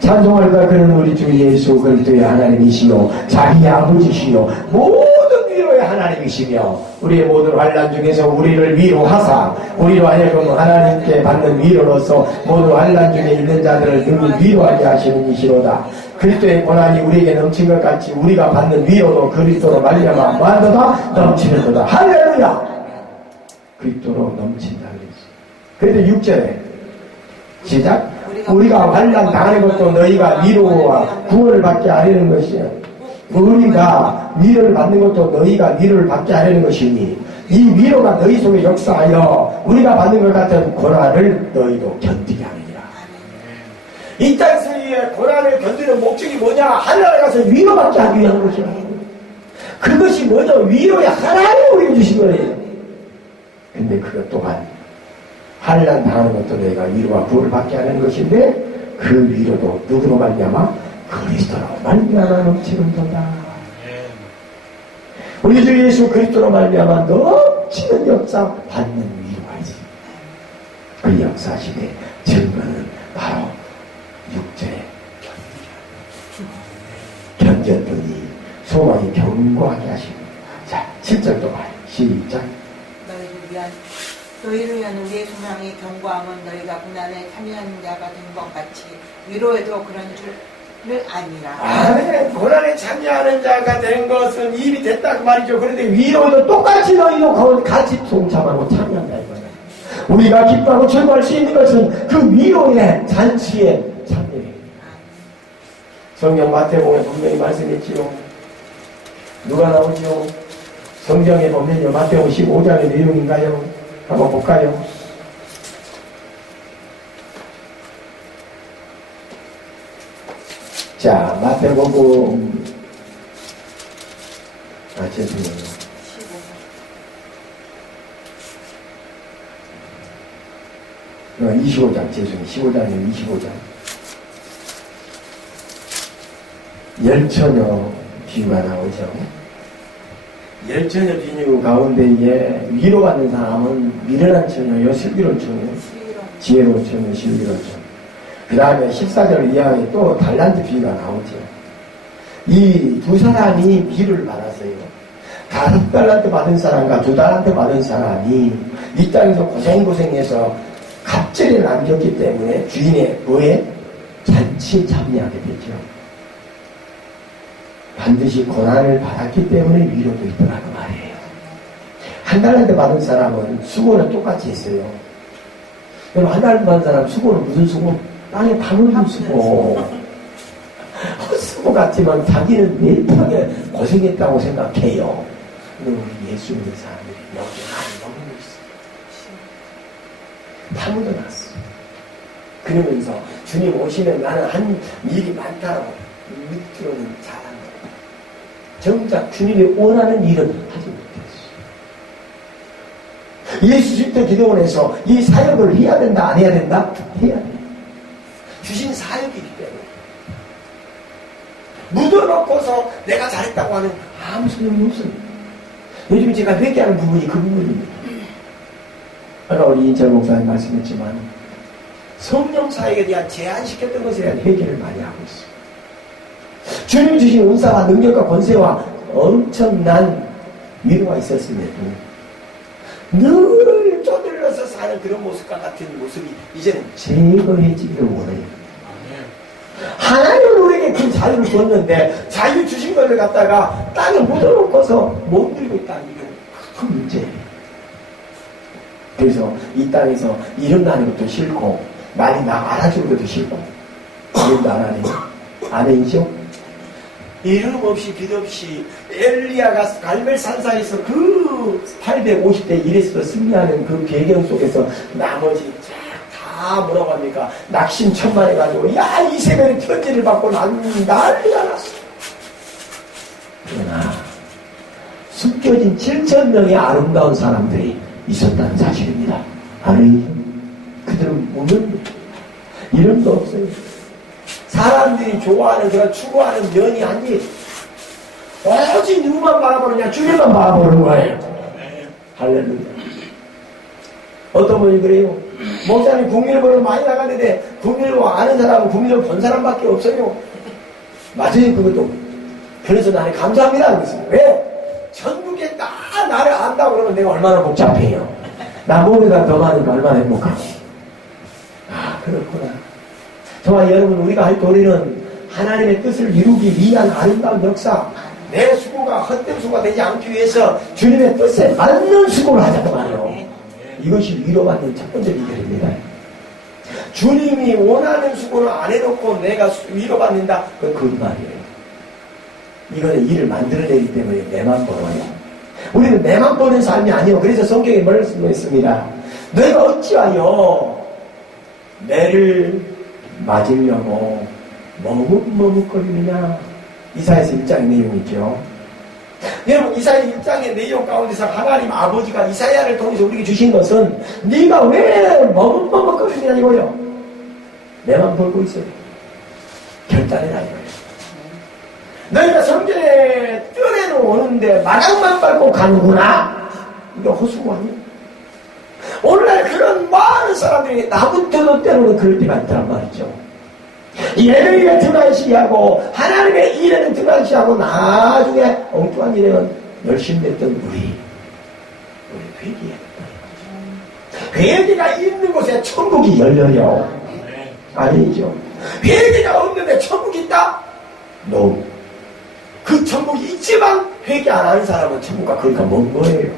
찬송하리로다. 그는 우리 주 예수 그리스도의 하나님이시요 자기 아버지시요 모든 위로의 하나님이시며 우리의 모든 환난 중에서 우리를 위로하사 우리로 하여금 하나님께 받는 위로로서 모든 환난 중에 있는 자들을 능히 위로하게 하시는 이시로다. 그리스도의 고난이 우리에게 넘친 것 같이 우리가 받는 위로도 그리스도로 말미암아 만도다 넘치는도다. 할렐루야. 그리스도로 넘친다 그랬어. 그런데 6절에 시작. 우리가 환난 당하는 것도 너희가 위로와 구원을 받게 하려는 것이야. 우리가 위로를 받는 것도 너희가 위로를 받게 하려는 것이니 이 위로가 너희 속에 역사하여 우리가 받는 것 같은 고난을 너희도 견디게 하느니라. 이 땅에서의 고난을 견디는 목적이 뭐냐? 하늘나라에 가서 위로받게 하기 위한 것이야. 그것이 뭐냐? 위로야. 하나님이 우리에게 주신 거예요. 근데 그것 또한 환난 당하는 것도 너희가 위로와 구원을 받게 하는 것인데 그 위로도 누구로 말미암아? 그리스도로 말미암아 넘치는도다. 우리 주 예수 그리스도로 말미암아 넘치는 역사 받는 위로가 있습니다. 그 역사심의 증거는 바로 6절에 견뎠더니 소망이 견고하게 하십니다. 자, 7절도 봐요. 시작. 너희를 위한 우리의 소망의 견고함은 너희가 고난에 참여하는 자가 된 것 같이 위로에도 그런 줄을 아니라. 아멘. 고난에 참여하는 자가 된 것은 일이 됐다고 말이죠. 그런데 위로도 똑같이 너희도 같이 동참하고 참여한다 이거예요. 우리가 기뻐하고 즐거워할 수 있는 것은 그 위로의 잔치에 참여해요. 성경 마태복음에 분명히 말씀했지요. 누가 나오지요? 성경에 보면요. 마태복음 15장의 내용인가요? 한번 볼까요? 자, 마태복음 죄송해요. 25장 죄송해요. 15장이에요. 25장 열처녀 비유가 나오죠. 열처녀 비유 가운데에 위로받는 사람은 미련한 처녀요, 슬기로운 처녀요, 지혜로운 처녀, 슬기로운 처녀. 그 다음에 14절 이하에 또 달란트 비유가 나오죠. 이 두 사람이 비유를 받았어요. 5달란트 받은 사람과 2달란트 받은 사람이 이 땅에서 고생해서 갑절에 남겼기 때문에 주인의 뭐에 잔치에 참여하게 되죠. 반드시 고난을 받았기 때문에 위로도 있더라고 말이에요. 1달란트 받은 사람은 수고는 똑같이 했어요. 여러분 1달란트 받은 사람 수고는 무슨 수고? 땅에 파묻은 수고. 수고 같지만 자기는 내타게 고생했다고 생각해요. 근데 우리 예수 믿는 사람들이 여기 많이 넘고 있어요. 파묻어놨어. 그러면서 주님 오시면 나는 한 일이 많다고 밑으로는 잘한다. 정작 주님이 원하는 일은 하지 못했어. 예수 집도 기도원에서 이 사역을 해야 된다, 안 해야 된다? 해야 돼. 주신 사역이기 때문에. 묻어놓고서 내가 잘했다고 하는 아무 소용이 없어요. 요즘 제가 회개하는 부분이 그 부분입니다. 아까 우리 인철 목사님 말씀했지만 성령 사역에 대한 제한시켰던 것에 대한 회개를 많이 하고 있어요. 주님 주신 은사와 능력과 권세와 엄청난 위로가 있었음에도 늘 쪼들러서 사는 그런 모습과 같은 모습이 이제는 제거해지기를 원해요. 하나님은 우리에게 그 자유를 줬는데 자유 주신 것을 갖다가 땅에 묻어놓고서 못 누리고 있다는 게 큰 문제예요. 그래서 이 땅에서 이름 나는 것도 싫고 많이 나 알아주는 것도 싫고 이름도 안 하네요. 아멘이죠? 이름 없이 빛 없이 엘리야가 갈멜산사에서 그 850대 1에서 승리하는 그 배경 속에서 나머지 다 뭐라고 합니까? 낙심천만해가지고 야 이세벨이 편지를 받고 난리가 났어. 그러나 숨겨진 7,000명의 아름다운 사람들이 있었다는 사실입니다. 아니, 그들은 보면 이름도 없어요. 사람들이 좋아하는 그런 추구하는 면이 아니 오직 누구만 바라보느냐? 주님만 바라보는 거예요. 할렐루야. 어떤 분이 그래요. 목사님 국민일보를 많이 나가는데 국민일보 아는 사람은 국민일보 본 사람밖에 없어요. 맞아요. 그것도. 그래서 나는 감사합니다. 그랬어요. 왜? 전국에 다 나를 안다고 그러면 내가 얼마나 복잡해요. 나 몸에가 더 많으니까 얼마나 행복하고. 아, 그렇구나. 정말 여러분, 우리가 할 도리는 하나님의 뜻을 이루기 위한 아름다운 역사, 내 수고가 헛된 수고가 되지 않기 위해서 주님의 뜻에 맞는 수고를 하자고 말이에요. 이것이 위로받는 첫 번째 비결입니다. 주님이 원하는 수고를 안 해놓고 내가 위로받는다? 그건 거짓말이에요. 이거는 일을 만들어내기 때문에 내만 벌어요. 우리는 내만 버는 삶이 아니에요. 그래서 성경에 뭐를 쓰고 있습니다. 너희가 어찌하여 내를 맞으려고 머뭇머뭇거리느냐. 이사야서 1장의 내용이죠. 여러분, 이사야 1장의 내용 가운데서 하나님 아버지가 이사야를 통해서 우리에게 주신 것은 네가 왜 머뭇머뭇거리느냐고요. 내만 벌고 있어요. 결단해라 이거예요. 너희가 성전에 뜰에는 오는데 마당만 밟고 가는구나. 이거 허수고 아니에요. 오늘날 그런 많은 사람들이 나부터도 때로는 그럴 때가 있단 말이죠. 예배에 등한시하고 하나님의 일에는 등한시하고 나중에 엉뚱한 일에는 열심히 했던 우리 회개했다. 회개가 있는 곳에 천국이 열려요. 아니죠. 회개가 없는데 천국이 있다? No. 그 천국이 있지만 회개 안 하는 사람은 천국과 거리가 먼 거예요.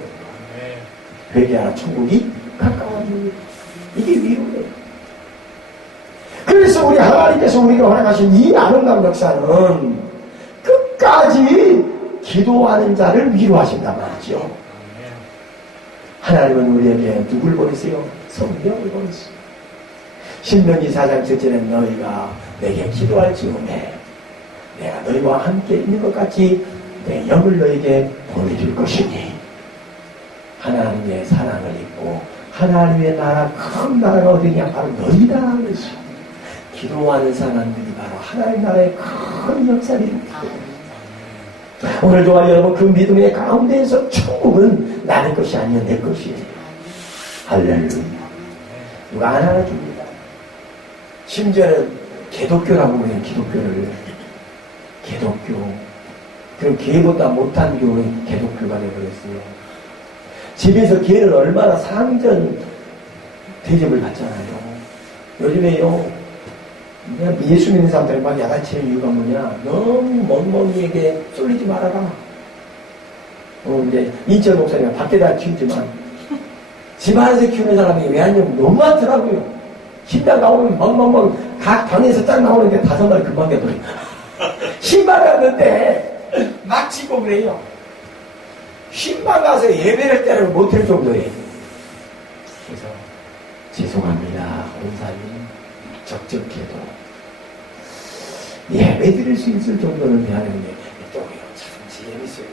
회개하라 천국이 가까워집니다. 이게 위로예요. 그래서 우리 하나님께서 우리가 허락하신 이 아름다운 역사는 끝까지 기도하는 자를 위로하신단 말이죠. 하나님은 우리에게 누굴 보내세요? 성령을 보내세요. 신명기 4장 7절에 너희가 내게 기도할 즈음에 내가 너희와 함께 있는 것 같이 내 영을 너희에게 보내줄 것이니 하나님의 사랑을 입고 하나님의 나라 큰 나라가 어디냐 바로 너희다. 기도하는 사람들이 바로 하나님 나라의 큰 역사를 이룹니다. 오늘도 여러분 그 믿음의 가운데에서 천국은 나의 것이 아니라 내 것이에요. 할렐루야. 누가 안 알아줍니다. 심지어는 개독교라고 그래요. 기독교를. 개독교. 그럼 개보다 못한 교는 개독교가 되어버렸어요. 집에서 개를 얼마나 상전 대접을 받잖아요. 요즘에요. 예수 믿는 사람들이 막 야단치는 이유가 뭐냐. 너무 멍멍이에게 쏠리지 말아라. 이제 인철 목사님이 밖에다 키우지만 집안에서 키우는 사람이 왜 하냐면 너무 많더라고요. 신당 나오면 멍멍멍 각 방에서 딱 나오는데 5마리 금방 돼버려. 신방 갔는데 막 치고 그래요. 신방 가서 예배를 때려도 못할 정도예요. 그래서 죄송합니다. 원사님 적적해도 예배 드릴 수 있을 정도는 하나님의 또요. 참 재밌어요.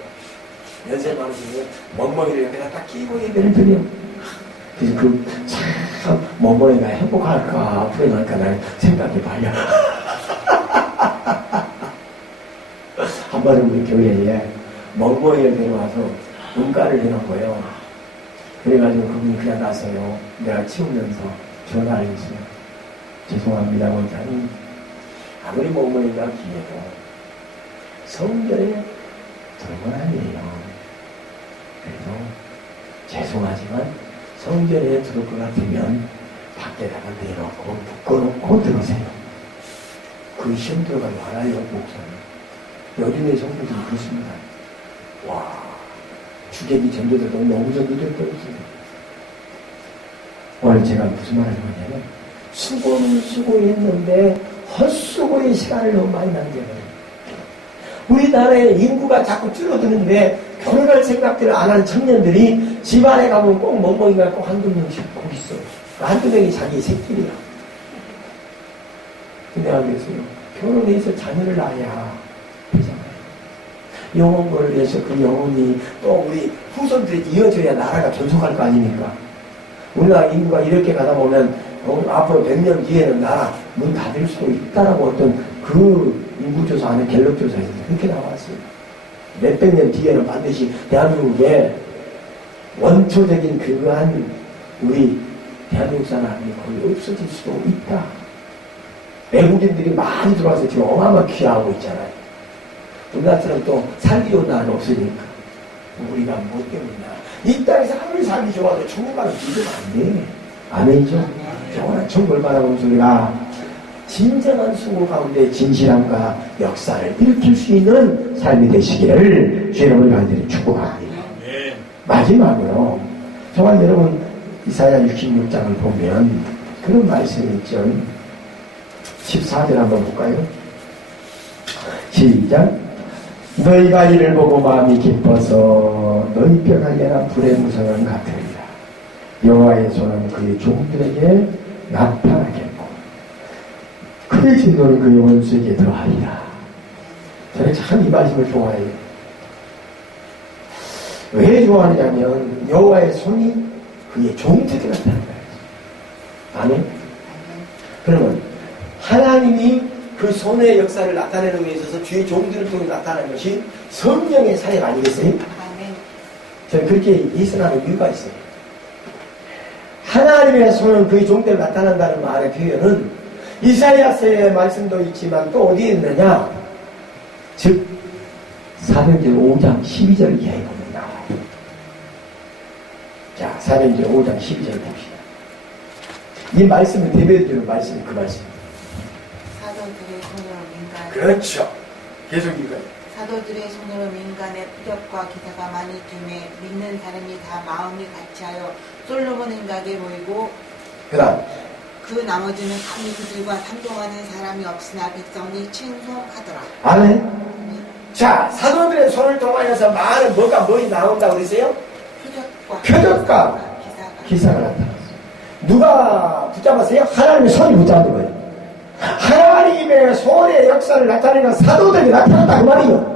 연세 많으시면 멍멍이를 옆에다 딱 끼고 예배를 드려. 그래서 참 멍멍이가 행복할까 불행할까 날 생각해 봐요. 한 번은 우리 교회에 멍멍이를 데려와서 문가를 해놓고요. 그래가지고 그분이 그냥 나서요. 내가 치우면서 전화를 했어요. 죄송합니다 원장님. 아무리 멍멍이가 기해도 성전에 들어건 아니에요. 그래서 죄송하지만 성전에 들어올 것 같으면 밖에다가 내놓고 묶어놓고 들어오세요. 그 시험 들어가면 알아요 목사님. 요즘의 성도들이 그렇습니다. 와, 주객이 전도돼도 너무 전도될 뻔했어요. 오늘 제가 무슨 말을 하냐면 수고는 수고했는데 헛수고의 시간을 너무 많이 낭비해요. 우리나라의 인구가 자꾸 줄어드는데 결혼할 생각들을 안 하는 청년들이 집안에 가면 꼭 멍멍이가 꼭 한두 명씩 꼭 있어. 한두 명이 자기 새끼리야. 근데 내가 그랬어요. 결혼해서 자녀를 낳아야 되잖아요. 영혼을 위해서 그 영혼이 또 우리 후손들이 이어져야 나라가 존속할 거 아닙니까? 우리나라 인구가 이렇게 가다 보면 앞으로 100년 뒤에는 나라 문 닫을 수도 있다라고 어떤 그 인구조사 안에 갤럽조사에서 그렇게 나왔어요. 몇백 년 뒤에는 반드시 대한민국에 원초적인 그러한 우리 대한민국 사람이 거의 없어질 수도 있다. 외국인들이 많이 들어와서 지금 어마어마하게 귀하고 있잖아요. 우리나라처럼 또 살기 좋은 나라는 없으니까. 우리가 뭐 때문이냐. 이 땅에서 아무리 살기 좋아도 천국 가서 믿으면 안 돼. 아멘이죠? 영원한 천국을 바라보면서 우리가 진정한 수고 가운데 진실함과 역사를 일으킬 수 있는 삶이 되시기를 주의 이름을 간절히 축복합니다. 마지막으로 정말 여러분 이사야 66장을 보면 그런 말씀이 있죠. 14절 한번 볼까요? 시작. 너희가 이를 보고 마음이 기뻐서 너희 뼈가 얘나 불의 무성은 같으리라. 여호와의 손은 그의 종들에게 나타나겠고 그의 진노는 그의 원수에게 더하리라. 저는 참 이 말씀을 좋아해요. 왜 좋아하느냐면 여호와의 손이 그의 종들에게 나타나는 거예요. 아멘? 그러면 하나님이 그 손의 역사를 나타내는 데 있어서 주의 종들을 통해 나타나는 것이 성령의 사역 아니겠어요? 저는 그렇게 예선하는 이유가 있어요. 하나님의 손은 그의 종들을 나타난다는 말의 표현은 이사야서의 말씀도 있지만 또 어디에 있느냐? 즉 사도행전 5장 12절 이하에 보면 나와요. 자, 사도행전 5장 12절 봅시다. 이 말씀을 대표해주는 말씀이 그 말씀입니다. 사도들의 손으로 민간. 그렇죠. 계속 이거예요. 사도들의 손으로 민간의 표적과 기사가 많이 됨에 믿는 사람이 다 마음이 같이하여 솔로몬 행각에 모이고 그 다음 그 나머지는 감히 그들과 상종하는 사람이 없으나 백성이 친송하더라. 아멘. 자, 사도들의 손을 통하여서 많은 뭐가 나온다고 그랬어요? 표적과 기사가 나타났어요. 누가 붙잡았어요? 하나님의 손이 붙잡는 거예요. 하나님의 손의 역사를 나타내는 사도들이 나타났다 그 말이에요.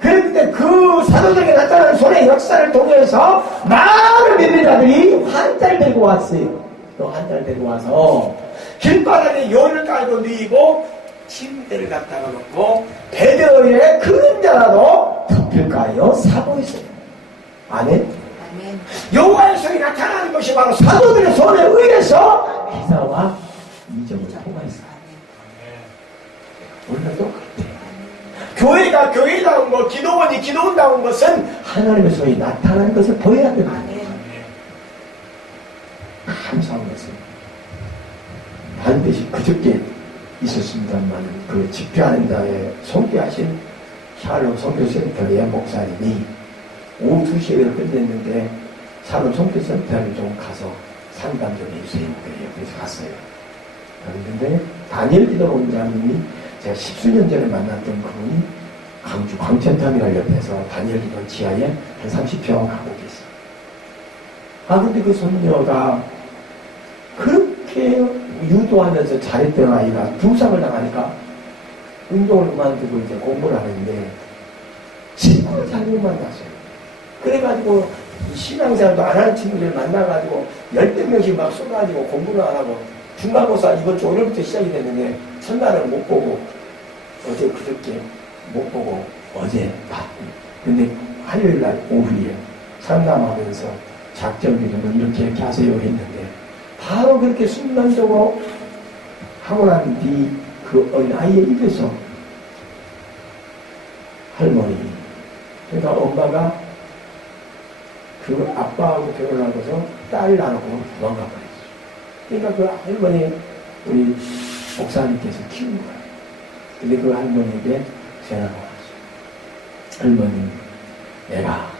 그런데 그 사도들에게 나타나는 손의 역사를 통해서 많은 믿는 자들이 한달 데리고 왔어요. 또 한달 데리고 와서 길바닥에 요를 깔고 누이고 침대를 갖다가 놓고 베드로의 그림자라도 덮을까요? 사고했어요. 아멘. 여호와의 손이 나타나는 것이 바로 사도들의 손에 의해서 기사와 이적을 통하였어요. 우리가 똑같아요. 교회가 교회다운 것, 기도원이 기도원다운 것은 하나님의 손이 나타나는 것을 보여야 됩니다. 감사한 것은 반드시 그저께 있었습니다만 그 집회하는 날에 선교하신 샬롬 선교센터의 목사님이 오후 2시에 끝냈는데 샬롬 선교센터를 좀 가서 상담 좀 해주세요. 그래서 갔어요. 그런데 다니엘 기도 원장님이 제가 10수년 전에 만났던 그분이 광주 광천터미널 옆에서 다니엘 기도 지하에 한 30평 하고 계세요. 근데 그 손녀가 그렇게 유도하면서 잘했던 아이가 부상을 당하니까 운동을 그만두고 이제 공부를 하는데 친구를 잘못 만났어요. 그래가지고 신앙생활도 안 하는 친구들 만나가지고 10몇 명씩 막 쏟아가지고 공부를 안 하고 중간고사 이번 주 오늘부터 시작이 됐는데 첫날은 못 보고 어제 그저께 못 보고 어제 봤고 근데 화요일날 오후에 상담하면서 작전기도는 이렇게 하세요 했는데 바로 그렇게 순간적으로 하고 난 뒤 그 어린아이의 입에서 할머니 그러니까 엄마가 그 아빠하고 결혼하고서 딸 낳고 도망가 버렸어요. 그러니까 그 할머니 우리 목사님께서 키운 거예요. 근데 그 할머니에게 전화가 왔어요. 할머니 내가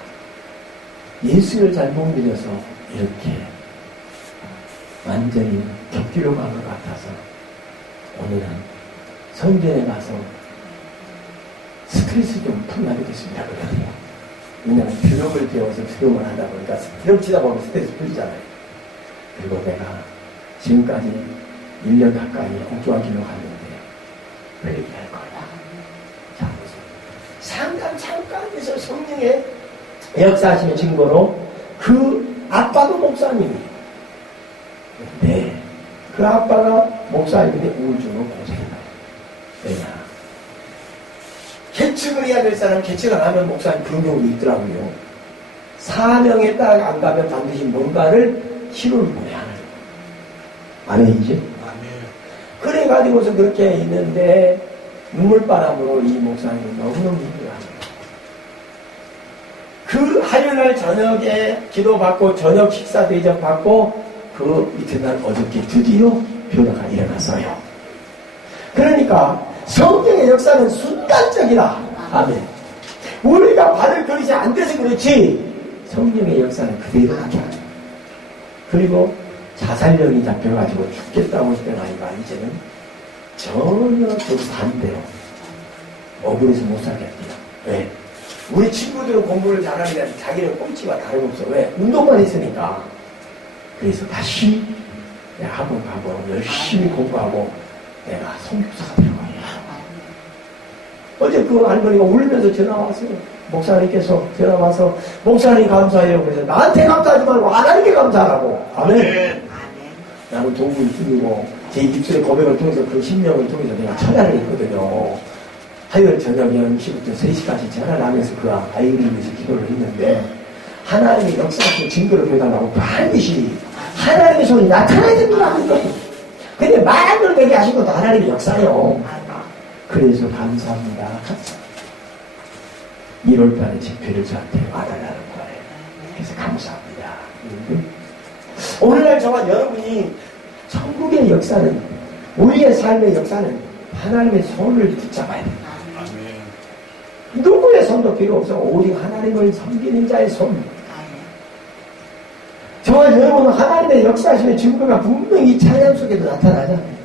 예수를 잘못 믿어서 이렇게 완전히 격기로 간 것 같아서 오늘은 성전에 가서 스트레스 좀 풀어야 되겠습니다. 그러더니 왜냐하면 드럼을 배워서 드럼을 하다 보니까 드럼 치다 보면 스트레스 풀리잖아요. 그리고 내가 지금까지 1년 가까이 홍조한 길로 갔는데 왜 이렇게 할 거야? 자, 상담 잠깐에서 역사하시는 증거로 그 아빠도 목사님이에요. 네. 그 아빠가 목사님인데 우울증으로 고생해요. 왜냐? 계측을 해야 될 사람 계측을 하면 목사님 그런 경우도 있더라고요. 사명에 따라 안 가면 반드시 뭔가를 희로를 보내야 하는. 아멘이지? 그래가지고서 그렇게 있는데 눈물바람으로 이 목사님은 너무너무 힘들어합니다. 그 화요일날 저녁에 기도받고 저녁 식사 대접받고 그 이튿날 어저께 드디어 변화가 일어났어요. 그러니까 성경의 역사는 순간적이다. 아멘. 우리가 받을 그릇이 안 돼서 그렇지 성경의 역사는 그대로 하게. 그리고 자살령이 잡혀가지고 죽겠다고 했던 아이가 이제는 전혀 그 반대로 억울해서 못 살겠대요. 왜? 우리 친구들은 공부를 잘하니까 자기는 꼼치가 다름없어. 왜? 운동만 했으니까. 그래서 다시 내가 학원 가고 열심히 공부하고 내가 선교사가 되는 거야. 어제 그 할머니가 울면서 전화 왔어요. 목사님께서 전화 와서 목사님 감사해요. 그래서 나한테 감사하지 말고 하나님께 감사하라고. 아멘. 나는 도움을 드리고 제 입술의 고백을 통해서 그 심령을 통해서 내가 전화를 했거든요. 화요일 저녁 10시부터 3시까지 전화를 하면서 그 아이를 위해서 기도를 했는데 하나님의 역사적 증거를 보여달라고 반드시 하나님의 손이 나타나야 됩니다. 근데 말 안 들게 하신 것도 하나님의 역사예요. 그래서 감사합니다. 1월달에 집회를 저한테 와달라는 거예요. 그래서 감사합니다. 오늘날 저와 여러분이 천국의 역사는 우리의 삶의 역사는 하나님의 손을 붙잡아야 됩니다. 누구의 손도 필요 없어. 오직 하나님을 섬기는 자의 손. 저와 여러분은 하나님의 역사하심의 증거가 분명히 이 찬양 속에도 나타나잖아요.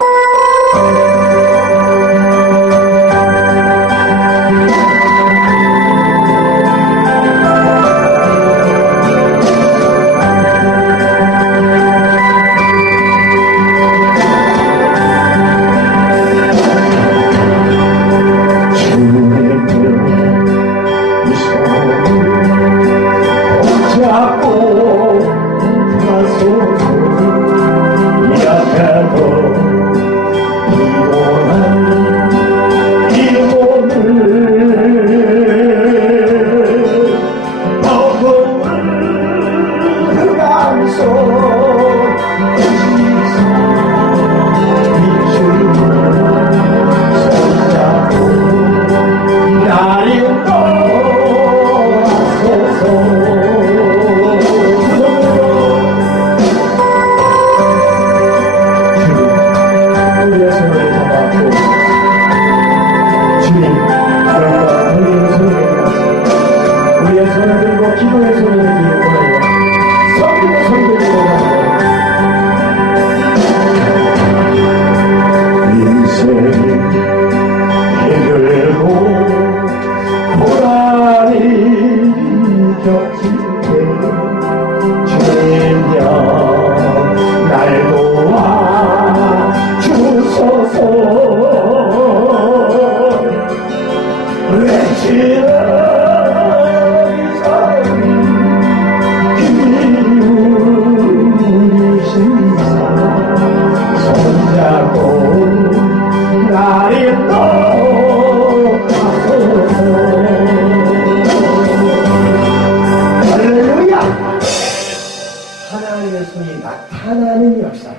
나타나는 역사.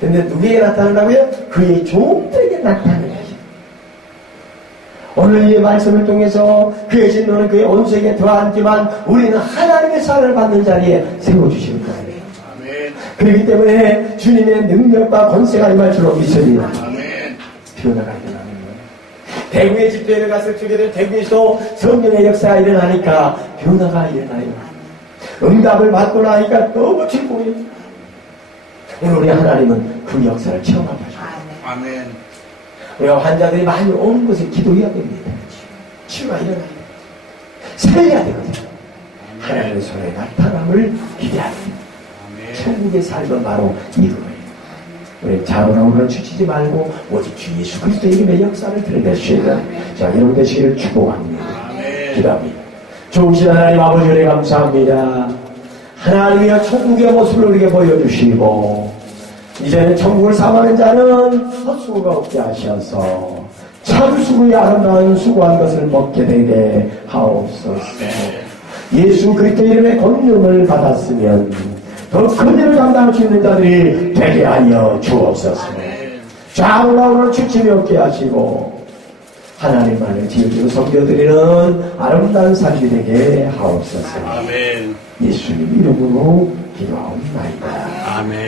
근데 누구에게 나타난다고요? 그의 종들에게 나타나는 것이다. 오늘 이 말씀을 통해서 그의 진노는 그의 온수에게 더하지만 우리는 하나님의 사랑을 받는 자리에 세워주시는 거예요. 아멘. 그렇기 때문에 주님의 능력과 권세가 임할 줄로 믿습니다. 아멘. 변화가 일어나는 거예요. 대구의 집회를 갔을 적에도 대구에서 성령의 역사가 일어나니까 변화가 일어나요. 응답을 받고 나니까 너무 기뻐요. 오늘 우리 하나님은 그 역사를 체험하고 하십니다. 아멘. 우리가 환자들이 많이 오는 것을 기도해야 됩니다. 치유가 일어나요. 살려야 되거든요. 하나님의 손에 나타남을 기대하는 천국의 삶은 바로 이거예요. 우리 자원함으로 주치지 말고 오직 주 예수 그리스도의 이름의 역사를 드러내시는 자 여러분 되시기를 축복합니다. 기도합니다. 좋으신 하나님 아버지 은혜 감사합니다. 하나님의 천국의 모습을 우리에게 보여주시고 이제는 천국을 사모하는 자는 헛수고가 없게 하셔서 참수고의 아름다운 수고한 것을 먹게 되게 하옵소서. 예수 그리스도 이름의 권능을 받았으면 더 큰 일을 감당할 수 있는 자들이 되게 하여 주옵소서. 좌우라우를 주침이 없게 하시고 하나님만을 지키고 섬겨드리는 아름다운 삶이 되게 하옵소서. 아멘. 예수님 이름으로 기도하옵나이다. 아멘.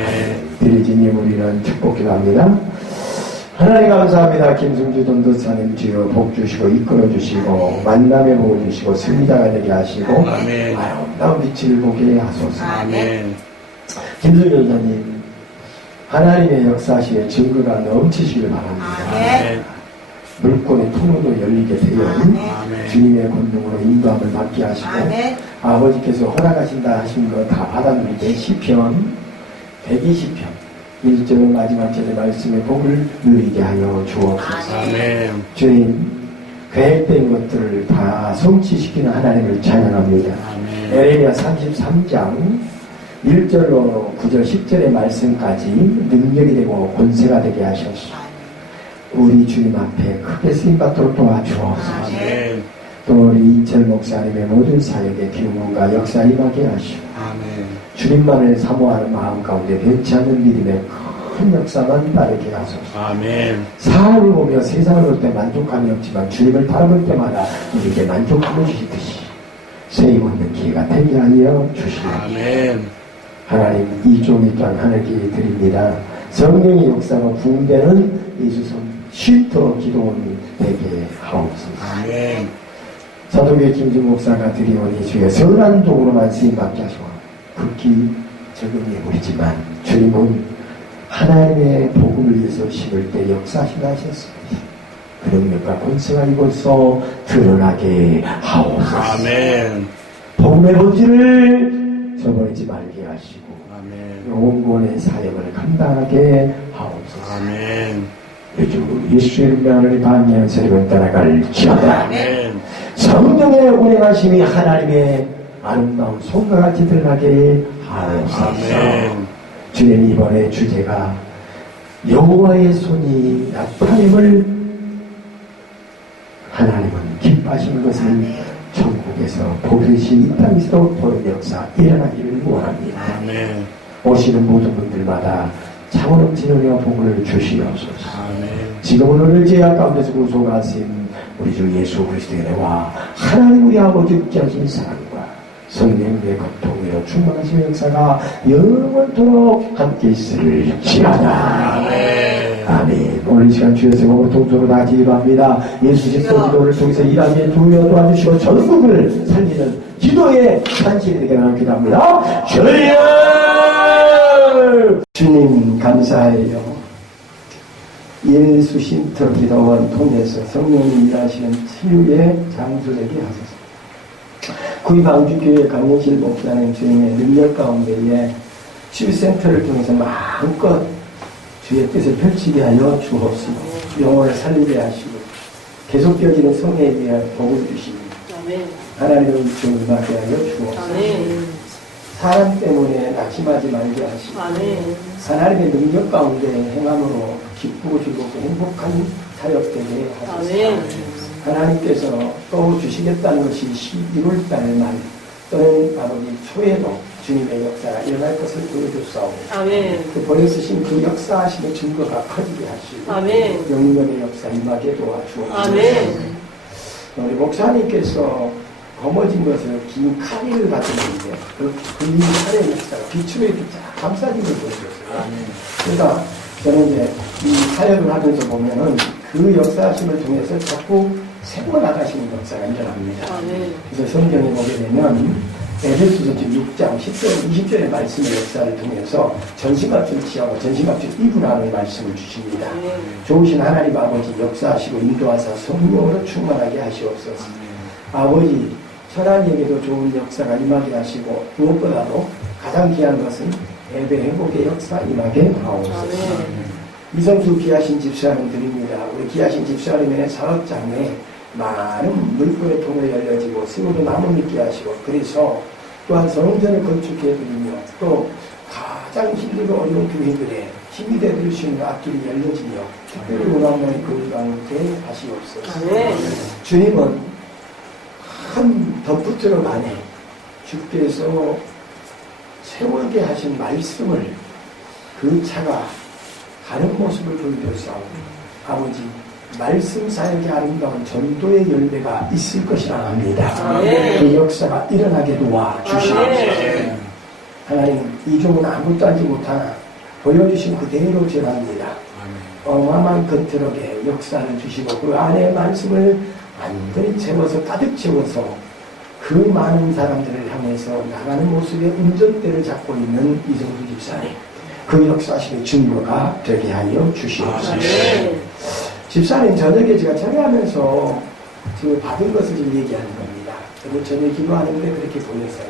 드리지님 우리는 축복 기도합니다. 하나님 감사합니다. 김승주 전도사님 주여 복 주시고 이끌어 주시고 만남의 복을 주시고 승리자가 되게 하시고 아멘. 아름다운 빛을 보게 하소서. 아멘. 김승주 전도사님 하나님의 역사시에 증거가 넘치시길 바랍니다. 아멘. 물권의 통로도 열리게 되어 아멘. 주님의 권능으로 인도함을 받게 하시고 아멘. 아버지께서 허락하신다 하신 거 다 받아들이게 시편 120편 1절 마지막 절의 말씀의 복을 누리게 하여 주옵소서. 아멘. 주님 계획된 것들을 다 성취시키는 하나님을 찬양합니다. 아멘. 에레미야 33장 1절로 9절 10절의 말씀까지 능력이 되고 권세가 되게 하셔서 우리 주님 앞에 크게 쓰임받도록 도와주옵소서. 아멘. 또 우리 이철 목사님의 모든 사역에 기운과 역사 임하게 하시고 아멘. 주님만을 사모하는 마음 가운데 변치 않는 믿음의 큰 역사만 따르게 하소서. 아멘. 사람을 보며 세상을 볼 때 만족감이 없지만 주님을 바라볼 때마다 우리에게 만족감을 주시듯이 세임 얻는 기회가 되게 하여 주시옵소서. 아멘. 하나님 이 종이 또한 하늘께 드립니다. 성령의 역사가 부흥되는 예수선 쉼터로 기도원이 되게 하옵소서. 아멘. 사도교회 김진 목사가 드리오니 주의 선한 도구로만 쓰임받게 하시고 극히 적은 예물이지만 주님은 하나님의 복음을 위해서 심을 때 역사하신다 하셨습니다. 그 능력과 권세가 이곳서 드러나게 하옵소서. 아멘. 복음의 본질을 저버리지 말게 하시고 아멘. 영원의 사역을 감당하게 하옵소서. 아멘. 요즘 예수의 이름으로 하나님 방향 세력을 따라갈지어다. 아멘. 성령의 운행하심이 하나님의 아름다운 손과 같이 드러나게 하옵소서. 아멘. 주님 이번에 주제가 여호와의 손이 나타냄을 하나님은 기뻐하시는 것을 천국에서 보듯이 이 땅에서도 보는 역사 일어나기를 원합니다. 아멘. 오시는 모든 분들마다 차고 넘치는 은혜와 복을 주시옵소서. 아멘. 지금은 오늘 죄악 가운데서 구속하신 우리 주 예수 그리스도의 은혜와 하나님 우리 아버지 함께 하신 사랑과 성령의 고통으로 충만하신 역사가 영원토록 함께 있을지어다. 아멘. 아멘. 오늘 이 시간 주의 세고 통솔을 다 기도합니다. 예수 그리스도 기도를 통해서 일하기에 주여 도와주시고 전국을 살리는 기도의 산실이 되게 하는 기도합니다. 주여! 주님 감사해요. 예수 쉼터 기도원 통해서 성령이 일하시는 치유의 장소 되게 하소서. 구이방주교회 강영실 목사님 주님의 능력 가운데에 치유센터를 통해서 마음껏 주의 뜻을 펼치게 하여 주옵시고 영혼을 살리게 하시고 계속되어지는 성회에 대한 복을 주시고 하나님의 은총을 받게 하여 주옵시고 사람 때문에 낙심하지 말게 하시고 하나님의 능력 가운데 행함으로 기쁘고 즐겁고 행복한 사역되게 하소서. 하나님께서 또 주시겠다는 것이 11월달 말 또는 아버지 초에도 주님의 역사가 일어날 것을 보여줬사오고 그 버려쓰신 그 역사하심의 증거가 커지게 하시고 영역의 역사 임하게 도와주옵소서. 우리 목사님께서 거머진 것을 긴 칼을 받았는데 긴 칼의 역사가 비추에 쫙 감싸진 걸 보여줬어요. 그러니까 저는 이제 이 사역을 하면서 보면은 그 역사하심을 통해서 자꾸 세워나가시는 역사가 일어납니다. 그래서 성경에 보게 되면 에베소서 6장 10절, 20절의 말씀의 역사를 통해서 전신갑주를 취하고 전신갑주를 입으라는 말씀을 주십니다. 좋으신 하나님 아버지 역사하시고 인도하사 성령으로 충만하게 하시옵소서. 아버지 천하에게도 좋은 역사가 임하게 하시고 무엇보다도 가장 귀한 것은 예배 행복의 역사 임하게 하옵소서. 이성수 귀하신 집사님 드립니다. 우리 귀하신 집사님의 사업장에 많은 물고의 통을 열려지고 스스로 나무 있게 하시고 그래서 또한 성전을 건축해 드리며 또 가장 힘들고 어려운 교회들의 힘이 되어줄 수 있는 앞길이 열려지며 특별히 원하는 그 가운데 하시옵소서. 주님은 한 덧붙들어 안에 주께서 세월게 하신 말씀을 그 차가 가는 모습을 보여주사오니 아버지 말씀 사역의 아름다운 전도의 열매가 있을 것이라 합니다. 그 역사가 일어나게 도와주시옵소서. 하나님 이종은 아무것도 하지 못하나 보여주신 그대로 전합니다. 어마어마한 겉트럭에 역사를 주시고 그 안에 말씀을 완전히 채워서 가득 채워서 그 많은 사람들을 향해서 나가는 모습의 운전대를 잡고 있는 이성수 집사님 그 역사심의 증거가 되게 하여 주시옵소서. 집사님 저녁에 제가 전화하면서 지금 받은 것을 지금 얘기하는 겁니다. 그리고 저녁에 기도하는데 그렇게 보였어요.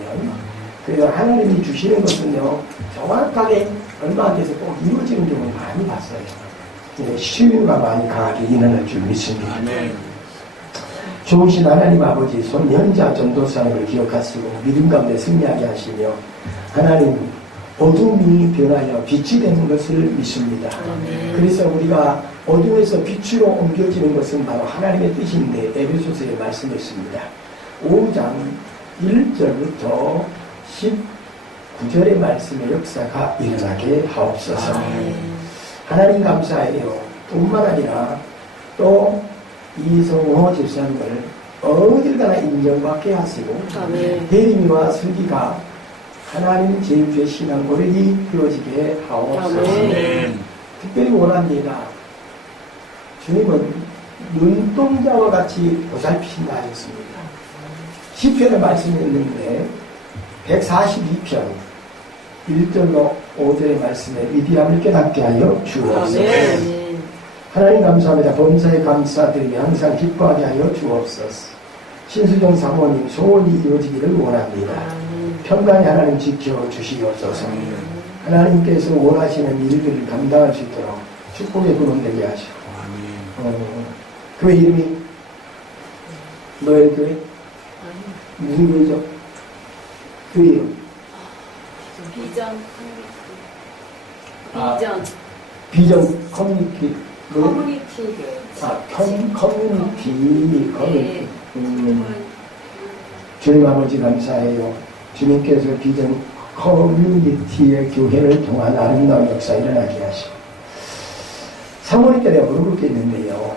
그래서 하나님이 주시는 것은요 정확하게 얼마 안 돼서 꼭 이루어지는 경우를 많이 봤어요. 시유가 많이 강하게 일어날 줄 믿습니다. 좋으신 하나님 아버지 손연자 전도사님을 기억하시고 믿음 가운데 승리하게 하시며 하나님 어둠이 변하여 빛이 되는 것을 믿습니다. 그래서 우리가 어둠에서 빛으로 옮겨지는 것은 바로 하나님의 뜻인데 에베소서에 말씀했습니다. 5장 1절부터 19절의 말씀의 역사가 일어나게 하옵소서. 하나님 감사해요. 뿐만 아니라 또 이성호 집사님을 어딜 가나 인정받게 하시고 대림이와 슬기가 하나님 제주의 신앙 고백이 이루어지게 하옵소서. 특별히 원합니다. 주님은 눈동자와 같이 보살피신다 하셨습니다. 시편의 말씀이었는데 142편 1절로 5절의 말씀에 위대함을 깨닫게 하여 주옵소서. 하나님 감사합니다. 범사에 감사드리며 항상 기뻐하게 하여 주옵소서. 신수정 사모님 소원이 이루어지기를 원합니다. 평강의 하나님 지켜주시옵소서. 하나님께서 원하시는 일들을 감당할 수 있도록 축복의 근원 되게 하시고 교회 이름이 뭐예요 교회? 무슨 교회죠? 교회 이름? 비전 커뮤니티 커뮤니티. 주님 아버지 감사해요. 주님께서 비전 커뮤니티의 교회를 통한 아름다운 역사 일어나게 하시고 사모님 때 내가 물어볼 게 있는데요.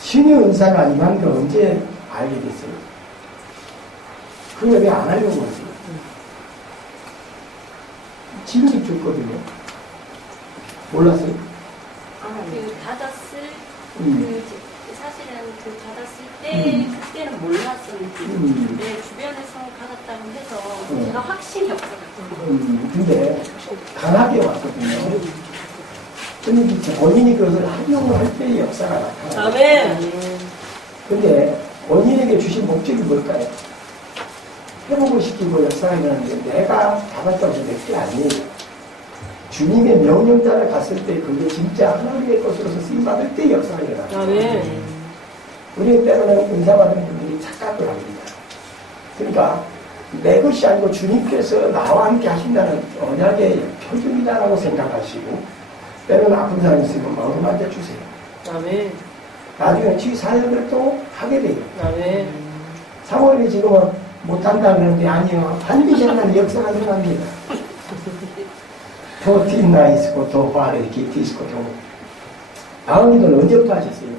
신의 은사가 임한 걸 언제 알게 됐어요? 그걸 왜 안 하려고 하세요? 지금이 줬거든요. 몰랐어요? 사실은 받았을 때 그때는 몰랐었는데 내 주변에서 받았다고 해서 제가 확신이 없어요. 근데 강하게 왔거든요. 근데 본인이 그것을 활용을 할 때의 역사가 나타나요. 근데 본인에게 주신 목적이 뭘까요? 회복을 시키고 역사가 일어나는데 내가 받았다고 해서 내 게 아니에요. 주님의 명령자를 갔을 때 그게 진짜 하나님의 것으로서 쓰임받을 때 역사가 일어나요. 우리 때로는 은사받은 분들이 착각을 합니다. 그러니까 내 것이 아니고 주님께서 나와 함께 하신다는 언약의 표준이다라고 생각하시고 때로는 아픈 사람이 있으면 마음을 만져주세요. 나중에 지 사역을 또 하게 돼요. 사모님이 지금은 못한다 그러는데 아니요. 반드시 하나님 역사가 일어납니다. 더 뒷나이스고 더 화를 이렇게 디스고 더 아버님은 언제부터 하셨어요?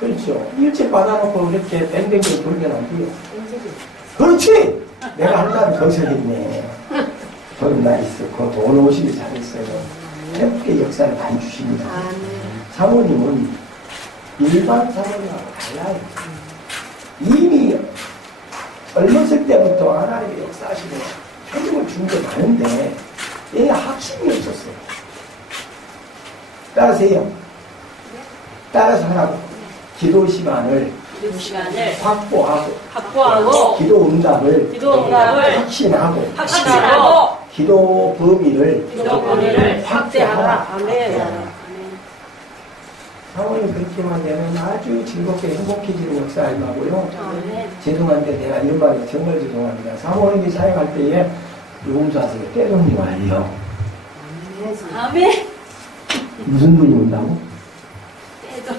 그렇죠. 일찍 받아놓고 이렇게 뱅뱅뱅 돌면 안 돼요. 그렇지! 내가 한다는 거슬리네. 더 나이스고 돈 오시기 잘했어요. 태국의 역사를 많이 주십니다. 사모님은 일반 사모님하고 달라요. 이미 젊었을 때부터 하나님의 역사하시고 표정을 준 게 많은데 얘가 확신이 없었어요. 따라세요. 따라서 하라고. 기도 시간을 확보하고 기도 응답을 확신하고 기도 범위를 확대하라. 상황이 그렇게만 되면 아주 즐겁게 행복해지는 역사임하고요. 아멘. 죄송한데 내가 이런 말이 정말 죄송합니다. 사모님이 사역할 때에 용서하세요. 때돈이 와요. 아멘. 무슨 분이 온다고? 때도.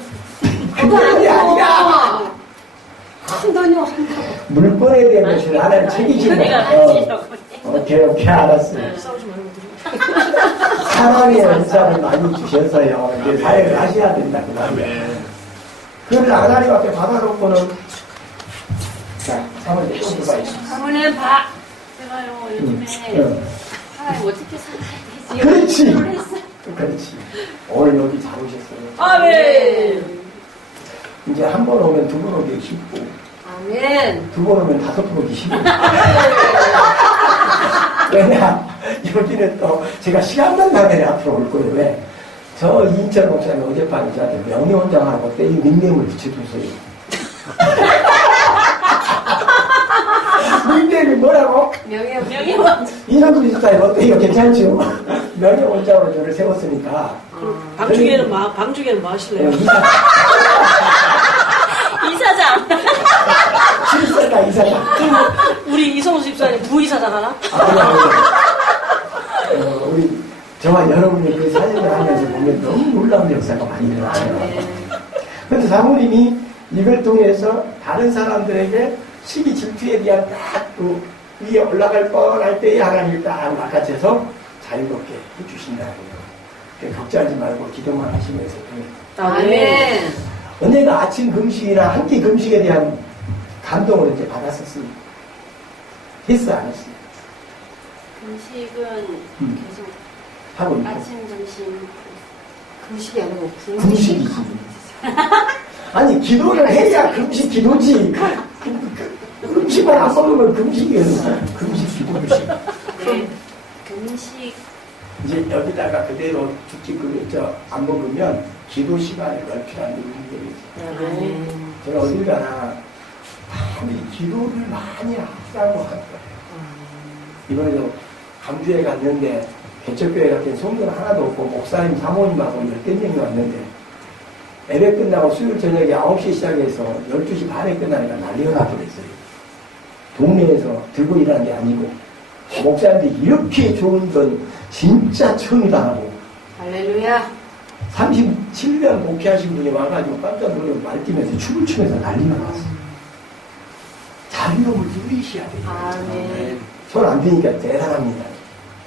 그게 아니라 큰 돈이 온다고. 물건에 대한 것을 하나님 책임지는 그러니까 거예요. 오케이 알았어요. 사랑의 은사를 많이 주셔서요. 이제 사역을 하셔야 된다 그 말이에요. 그걸 하나님 앞에 받아놓고는 자, 사모님 또 들어가 있습니다. 사모님 제가요 요즘에 하나님 어떻게 살아야 되지? 그렇지. 이런 했어요. 그렇지. 오늘 여기 잘 오셨어요. 아멘. 이제 한 번 오면 두 번 오기 쉽고, 아멘. 두 번 오면 다섯 번 오기 쉽고. 왜냐, 여기는 또 제가 시간만 나면 앞으로 올 거예요. 왜? 저 이인철 목사님 어젯밤에 저한테 명예원장하고 때 이 닉네임을 붙여주세요. 닉네임이 뭐라고? 명예원. 이런 그리스도인 어때요? 괜찮죠? 명예원장으로 저를 세웠으니까. 방중에는 뭐 하실래요? 이사장. 실세다 이사장. 우리 이성수 집사님 부이사장 하나? 우리 저와 여러분이 그 사역을 하면서 보면 너무 놀라운 역사가 많이 일어나요. 그런데 사모님이 이걸 통해서 다른 사람들에게 시기 질투에 대한 딱그 위에 올라갈 뻔할 때에 하나님이 딱 낚아채서 자유롭게 해주신다고요. 걱정하지 말고 기도만 하시면서 아멘. 은혜가 아침 금식이나 한 끼 금식에 대한 감동을 이제 받았었습니다. 했어 안 했어요? 금식은 계속 하고 있고. 아침 점심 금식이 아니고 금식이지. 아니 기도를 해야 금식 기도지. 금식만 안 먹으면 금식이에요. 금식 기도식. 네. 금식 이제 여기다가 그대로 죽지 안 먹으면 기도 시간을 넓히라는 얘기죠. 제가 어딜 가나 많이 기도를 많이 하자고 할 거예요. 이번에도 강주에 갔는데 개척교회 같은 성도는 하나도 없고 목사님 사모님하고 10명이 왔는데 예배 끝나고 수요일 저녁에 9시에 시작해서 12시 반에 끝나니까 난리가 나버렸어요. 동네에서 들고 일하는 게 아니고 목사님들이 이렇게 좋은 건 진짜 처음이다 하고 할렐루야. 37년 목회하신 분이 와가지고 깜짝 놀라고 말뛰면서 춤을 추면서 난리가 났어요. 자유로움을 누리셔야 돼요. 아멘. 손 안 드니까 대단합니다.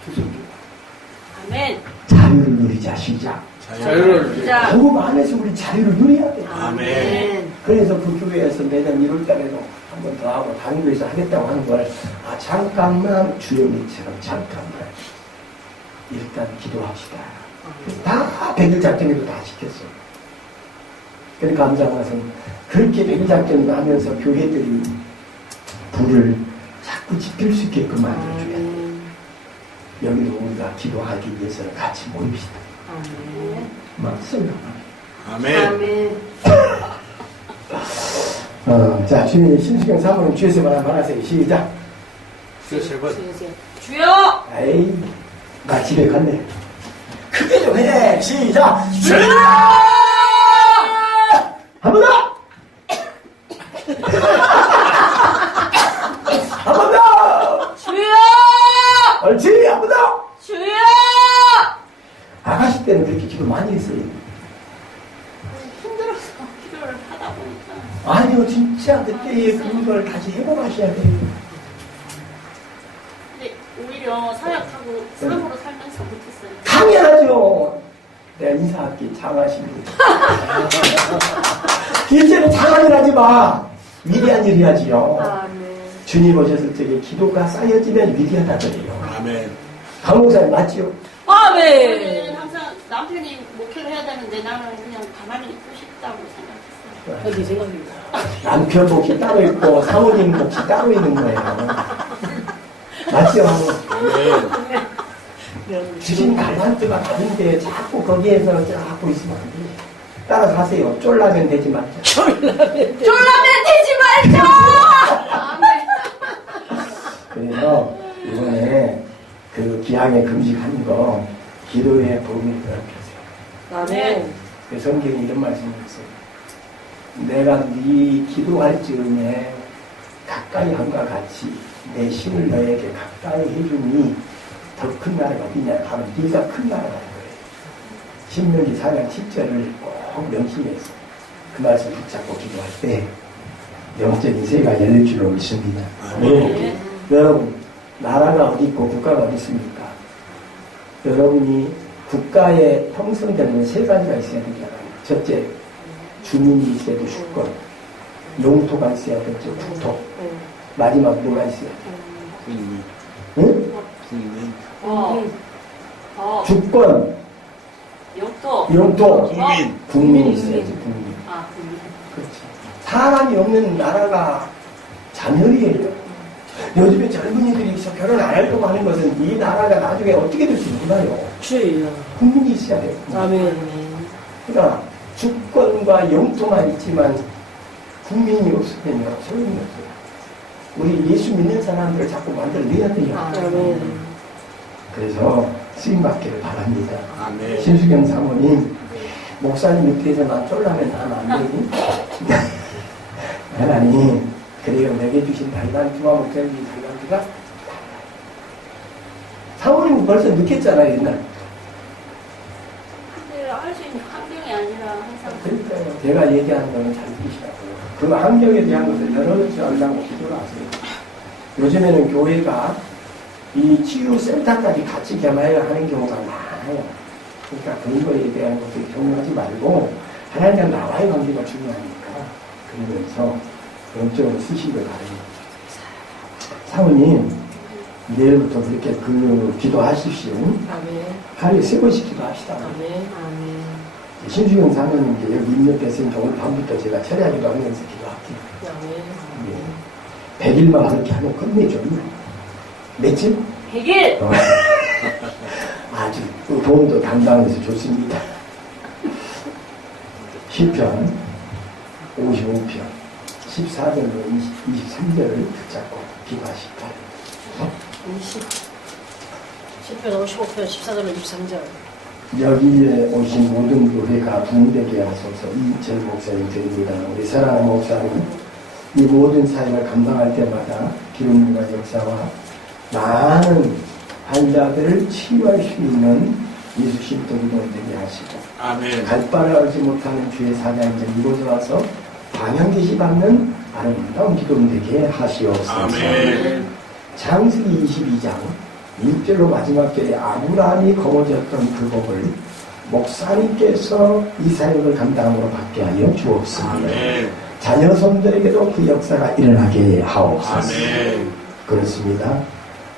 두 손. 아멘. 자유를 누리자 시작. 자유를 자. 복음 안에서 우리 자유를 누려야 돼요. 아멘. 그래서 그 교회에서 매년 1월달에도 한 번 더 하고 다른 교회에서 하겠다고 하는 걸 잠깐만 주영이처럼 잠깐만 일단 기도합시다. 다 100일 작전에도 다 시켰어요. 그러니까 감사한 것은 그렇게 100일 작전을 하면서 교회들이 불을 자꾸 지필 수 있게끔 만들어줘야 돼요. 여기도 우리가 기도하기 위해서는 같이 모입시다. 맞습니다. 아멘. 자, 주님 신수경 사모님 주에서 말하세요. 시작. 세 번. 주여. 에이, 나 집에 갔네. 크게 좀 해. 시작. 주여! 한 번 더! 한 번 더! 주여. 옳지, 한 번 더! 주여. 아가씨 때는 그렇게 기도 많이 했어요. 힘들어서 기도를 하다 보니까. 아니요, 진짜 그때의 그걸 다시 회복하셔야 돼요. 근데 오히려 사역하고 삶으로 살면서 못했어요. 당연하죠. 내가 인사할게. 장하신 분. 길제는 장하긴 하지 마. 위대한 일 해야지요. 주님 오셨을 적에 기도가 쌓여지면 위대하다 그래요. 아멘. 강목사님 맞지요? 저는 항상 남편이 목회를 해야 되는데 나는 그냥 가만히 있고 싶다고 생각했어요. 네 생각입니다. 남편 몫이 따로 있고 사모님 몫이 따로 있는 거예요. 맞죠? 주신 달란트가 다른데 자꾸 거기에서 자꾸 있으면 안 돼요. 따라서 하세요. 쫄라면 되지 말자. 쫄라면 되지 말자! 그래서 이번에 그 기항에 금식하는 거 기도의 복음을 넓혀세요. 아멘. 그 성경에 이런 말씀을 했어요. 내가 네 기도할 즈음에 가까이 함과 같이 내 신을 너에게 가까이 해주니 더 큰 나라가 어디냐 하면 네가 큰 나라가 거예요. 신명기 4장 10절을 꼭 명심해서 그 말씀 붙잡고 기도할 때 영적인 세계가 열릴 줄로 믿습니다. 네. 여러분 나라가 어디 있고 국가가 어디 있습니까? 여러분이 국가에 형성되는 세 가지가 있어야 되잖아요. 첫째, 주민이 있어야 돼, 주권. 영토가 있어야 되죠, 국토. 마지막 뭐가 있어야 돼? 국민. 응? 국민. 주권, 영토, 국민. 국민이 있어야지, 국민. 국민. 그렇지. 사람이 없는 나라가 잔혈이에요. 요즘에 젊은이들이 결혼 안 하려고 하는 것은 이 나라가 나중에 어떻게 될지 몰라요. 주여. 국민이 있어야 돼요. 아멘. 그러니까 주권과 영토만 있지만 국민이 없으면요 소용이 없어요. 우리 예수 믿는 사람들을 자꾸 만들어내야 돼요. 아멘. 그래서 쓰임받기를 바랍니다. 아멘. 신수경 사모님, 목사님 밑에서 난 쫄라면 나는 안 되니? 하나님, 그래요. 내게 주신 달란트와 목사님 주신 달란트가 사모님 벌써 느꼈잖아요, 옛날. 근데 할 수 있는 환경이 아니라 항상 그러니까요. 제가 얘기하는 거는 잘 들으시라고요. 그 환경에 대한 것을 열어놓지 않으려고 기도를 하세요. 요즘에는 교회가 이 치유센터까지 같이 개발하는 경우가 많아요. 그러니까 그런 거에 대한 것을 경험하지 말고 하나님과 나와의 관계가 중요하니까 그러면서 영적으로 쓰시길 바랍니다. 사모님, 내일부터 그렇게 기도하십시오. 아멘. 하루에 3번씩 기도합시다. 아멘. 신수경 사모님 여기 입력됐으니까 오늘 밤부터 제가 철야기도 하면서 기도할게요. 아멘. 100일만 그렇게 하면 끝내죠. 며칠? 100일! 아주 도움도 당당해서 좋습니다. 시편 55편 14절로 23절을 붙잡고 기도하십니다. 10편 55편 14절로 23절. 여기에 오신 모든 교회가 부흥되게 하소서. 이철 목사님 드립니다. 우리 사랑하는 목사님, 이 모든 사역을 감당할 때마다 기름과 역사와 많은 환자들을 치유할 수 있는 예수 신도기도 되게 하시고, 아멘. 갈 바를 알지 못하는 주의 사자인들 이곳에 와서 방향계시 받는 아름다운 기도 되게 하시옵소서. 아멘. 창세기 22장 1절로 마지막 절에 아브라함이 거머쥐었던 그 복을 목사님께서 이 사역을 감당함으로 받게 하여 주옵소서. 아멘. 자녀 손들에게도 그 역사가 일어나게 하옵소서. 아멘. 그렇습니다.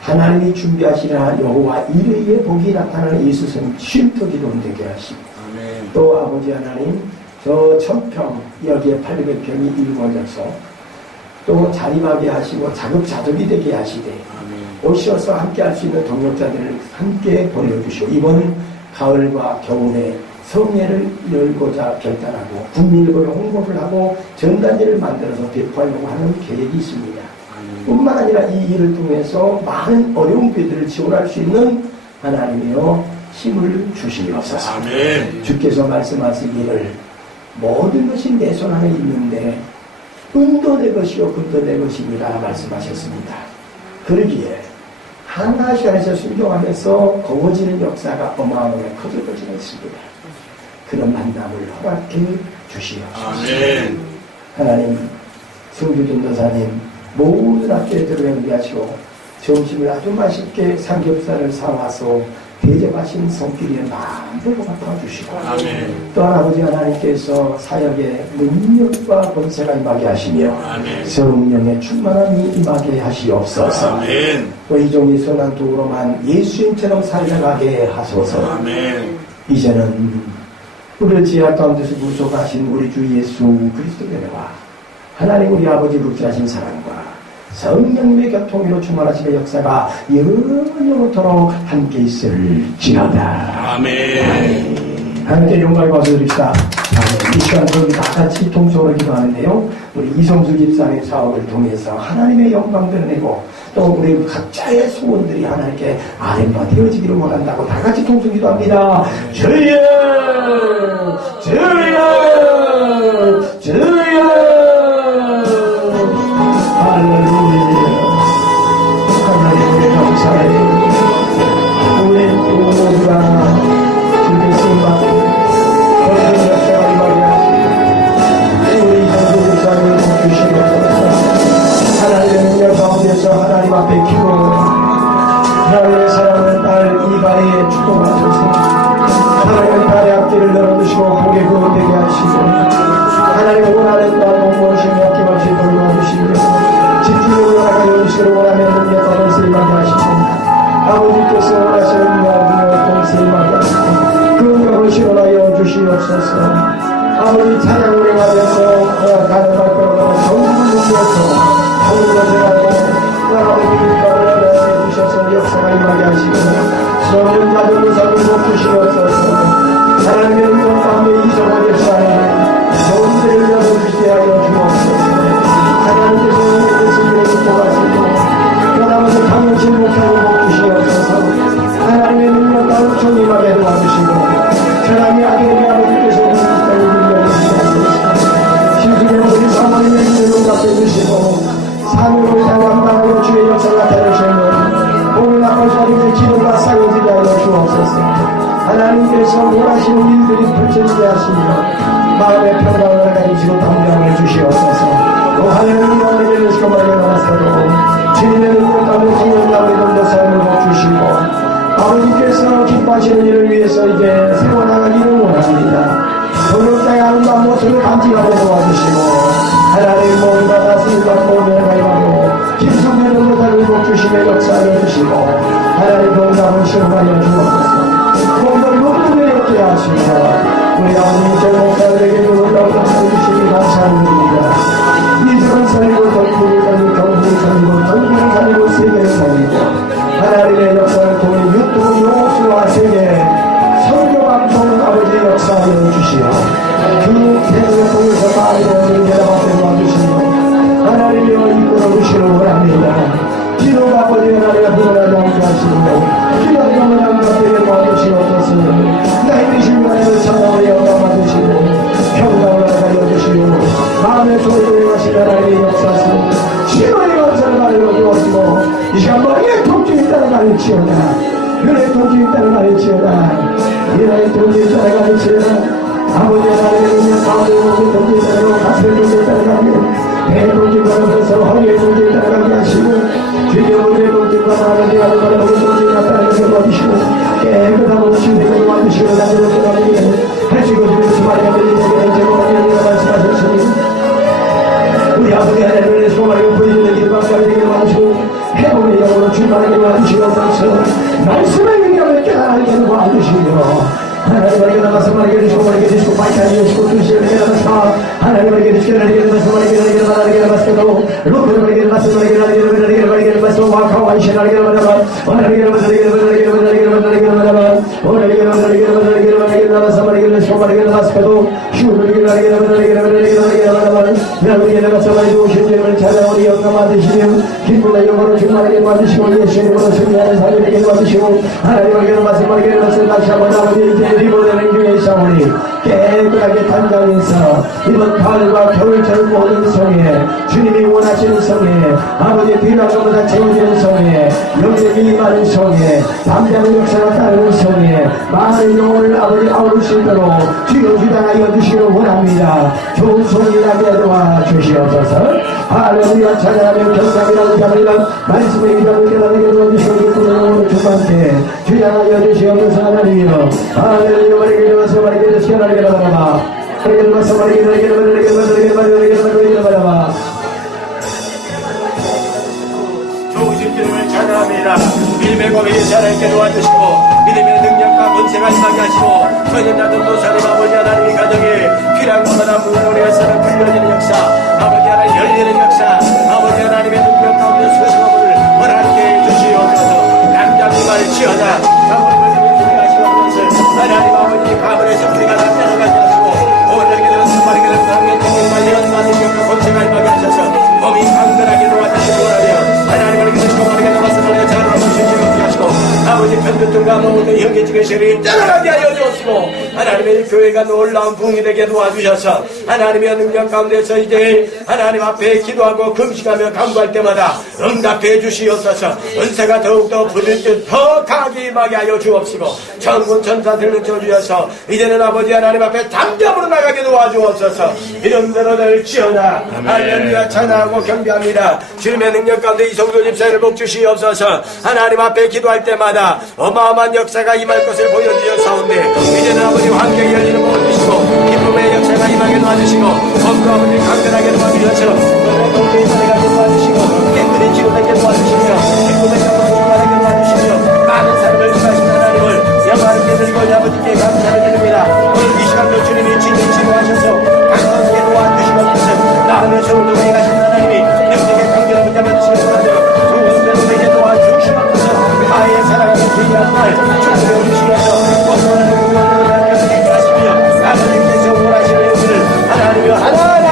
하나님이 준비하시라 여호와 이르의 복이 나타나는 예수님 쉼터기도 되게 하시고, 아멘. 또 아버지 하나님 저 1000평 여기에 800평이 이루어져서 또 자립하게 하시고 자급자족이 되게 하시되 오셔서 함께 할 수 있는 동역자들을 함께 보내주시고, 이번 가을과 겨울에 성회를 열고자 결단하고 국민일보에 홍보를 하고 전단지를 만들어서 배포하려고 하는 계획이 있습니다. 뿐만 아니라 이 일을 통해서 많은 어려운 교회들을 지원할 수 있는 하나님이여 힘을 주시옵소서. 아멘. 주께서 말씀하시기를 모든 것이 내 손 안에 있는데 은도 내 것이요 금도 내 것이니라 말씀하셨습니다. 그러기에 하나씩 안에서 순종하면서 거머쥐는 역사가 어마어마하게 커져지고 있습니다. 그런 만남을 허락해 주시옵소서. 아멘. 하나님, 성규 전도사님 모든 학교에 들어오게 하시고 점심을 아주 맛있게 삼겹살을 사와서 대접하신 손길에 마음대로 갚아주시고, 아멘. 또한 아버지 하나님께서 사역에 능력과 권세가 임하게 하시며 아멘. 성령의 충만함이 임하게 하시옵소서. 아멘. 또 이 종이 선한 도로만 예수님처럼 살아가게 하소서. 아멘. 이제는 우리를 지하 가운데서 구속하신 우리 주 예수 그리스도의 은혜와 하나님 우리 아버지 룩지하신 사랑과 성령님의 교통으로 충만하심의 역사가 영원토록 함께 있을지어다. 아멘. 하나님께 영광을 받아드립시다. 아멘. 이 시간 저희 다 같이 통성으로 기도하는데요. 우리 이성수 집사의 사업을 통해서 하나님의 영광 드러내고 또 우리 각자의 소원들이 하나님께 아뢰마 되어지기를 원한다고 다 같이 통성 기도합니다. 주여! 주여! 열어주시고 함께 구원되게 하시고 하나님의 원하는 바는 무엇이며 아낌없이 돌려주시며 집중력을 가져주시기를 원하면 능력받은 쓰임하게 하시고 아버지께서 원하시는 이야기와 쓰임하게 하시고 그 응답을 실현하여 주시옵소서. 아버지 찬양 운행하면서 가는 발걸음을 정말 위해서 하는 것을 알고 아버지 빛깔을 주셔서 역사가 임하게 하시고 수없는 가정의 삶을 복 주시옵소서. 하나님의 은총 가운데 이성하게 사는 좋은 데를 열어주시게 하여 주옵소서. 하나님께서 우리의 승리를 축복하시고 그다음에 강력신 목사를 복 주시옵소서. 하나님의 능력과 은총 임하게 도와주시고 하나님의 아들의 아버지께서 우리 땅을 빌려주시옵소서. 신수의 아버지 사모님의 기도를 응답해주시고 사명을 향한 마음으로 주의 역사를 나타내시는 오늘 아버지 하나님의 기도가 쌓여지게 하여 주옵소서. 하나님께서 원하시는 일들이 펼쳐지게 하시며 마음의 평강을 가지시고 담대함을 주시옵소서. 또 하나님의 원리를 주시고 말려 나왔어도 주님의 능력 가운데 주님 나무의 삶을 주시고 아버지께서 기뻐하시는 일을 위해서 이제 세워나가기를 원합니다. 동력자의 아름다운 모습을 간직하게 도와주시고 하나님 모두가 다스림과 모두를 가입하고 김성의 능력을 복주시며 역사하여 주시고 하나님 동감을 실험하여 주옵소서. 몸을 높게 얻게 하시고 우리 아버지 제 목사들에게 놀라운 역사를 주시니 감사합니다. 이들은 살리고 덕분을 살리고 경분을 살리고 덕분을 살리고 세계를 살리고 하나님의 역사를 통해 유튜브 용수와 세계 선교방송 아버지의 역사하여 주시오. 그 세계를 통해서 많은 것을 대답하게 도와주시고 하나님이여 이끌어 주시기 원합니다. 기도가 아버지 하나님의 불안하지 않게 하시고 기도가 하나님께 도와주시옵소서. 나의 되신 하나님을 찬양하여 영광받으시고 평강을 가져주시고 마음의 소리를 하시는 하나님의 역사서 신호의 역사를 알려주옵시고 이 시간 너희의 통증이 따라가리치어다. 너희의 통증이 따라가리치어다. 너희의 통증이 따라가리치어다. 아버지 하나님의 능력 가운데 모든 통증이 따라가고 가슴의 통증이 따라가며 배의 통증이 따라가서 허리의 통증이 따라가게 하시고 주의 모든 통증과 하나님의 아름다운 모든 통증이 나타나게 도와주시고 깨끗한 옷을 입고 와주시고 나를 떠나게 하시고 주의 수많은 분들에게 제공하는 말씀하셨으니 우리 아버지 하나님의 소망을 보이는 길방까지 되게 와주시고 해보의 영으로 출발하게 와주시옵소서. 말씀의 능력을 깨달게 도와주시고 하나님에게 나가서 말하게 해주시고 말하게 해주시고 바이타니 해주시고 주시에게 나가서 하나님에게 해주시고 말하게 해주시고 말하게 해주시고 말하게 해주시고 로드를 말하게 해주시고 말하게 해주시고 말하게 해주시고 와카와 이시에 말하게 해주시고 말하게 해주시고 말하게 해주시고 말하게 해주시고 말하게 해주시고 말하게 해주시고 말하게 해주시고 말하게 해주시고 나가서 말하게 해주시고 말하게 해주시고 슈르게 말하게 해주시고 말하게 해주시고 나가게 나가서 말하게 오신 주님을 찾아오니 영광 받으시며 기쁨과 영광을 충만하게 받으시고 예수님으로 승리하는 사람에게 받으시고 하나님에게 말씀하게 해주시고 다시 한번 아버지 리모델링 중에 있사오니 깨끗하게 단장해서 이번 가을과 겨울철 모든 성에 주님이 원하시는 성에 아버지 필요한 것보다 채워지는 성에 영적이 임하는 성에 담대한 역사가 따르는 성에 많은 영혼을 아버지 아우르시도록 주여 주당하여 주시기를 원합니다. 좋은 성이 나게 도와주시옵소서. 할렐루야 찬양하며 경감이라고 잡으려 말씀의 이름을 깨달게 도와주시고 기쁨의 영혼을 주님께 주장하여 주시옵소서. 하나님이여 할렐루야 말하게 되어서 말하게 되어서 말하게 되어서 말하게 되어서 말하게 되어서 좋으신 주님을 찬양합니다. 믿음의 고백이 하나님께 도와주시고 믿음의 능력과 권세가 임하게 하시고 선인자들 도사님 아버지 하나님의 가정에 필요한 것마다 무모리에서는 불려지는 역사 아버지 하나님 열리는 역사 아버지 하나님의 능력 가운데 수고함을 허락하게 해주시옵소서. 남자의 말을 지어다 아버님을 준비하시옵소서. 하나님 아버지 가문에서 우리가 남자를 가져가시고 오늘에게 되어서 말하게 되는 강의 통일과 예언과 능력과 권세가 임하게 하셔서 몸이 강건하게 도와주시기 원하며 하나님을 기도시고 말하게 나와서 말하게 잘하고 주시옵게 하시고 아버지 편들들과 모든 형제집의 세력이 떠나가게 하여 주옵시고 하나님의 교회가 놀라운 부흥이 되게 도와주셔서 하나님의 능력 가운데서 이제 하나님 앞에 기도하고 금식하며 간구할 때마다 응답해 주시옵소서. 은혜가 더욱더 부를 듯 더 강하게 임하게 하여 주옵시고 천군 천사들을 쳐주셔서 이제는 아버지 하나님 앞에 담대함으로 나가게 도와주옵소서. 이름대로 늘 지어나 할렐루야 찬양하고 경배합니다. 주님의 능력 가운데 이성도 집사를 복 주시옵소서. 하나님 앞에 기도할 때마다 어마어마한 역사가 임할 것을 보여주셨사온데 이제는 아버지 환경이 열리는 도와주시고 성도 아버지 강건하게 도와주셔서 너의 동생이 살아가게 도와주시고 깨끗이 지우되게 도와주시며 기쁨의 영광을 도와주게 도와주시며 많은 사람을 주하신 하나님을 영광을 드리고 아버지께 감사를 드립니다. 오늘 이 시간도 주님이 진정 치료하셔서 강건하게 도와주시고 나를 서울도에 가신 하나님이 영적의 강건함을 잡아주시고 좋은 배우에게 도와주시옵소서. 아이의 사랑하는 귀한 날 축복해 주시옵소서. 원하는 구원을 하게 하시며 하나님께서 원하시는 일들을 하나님이 하나하나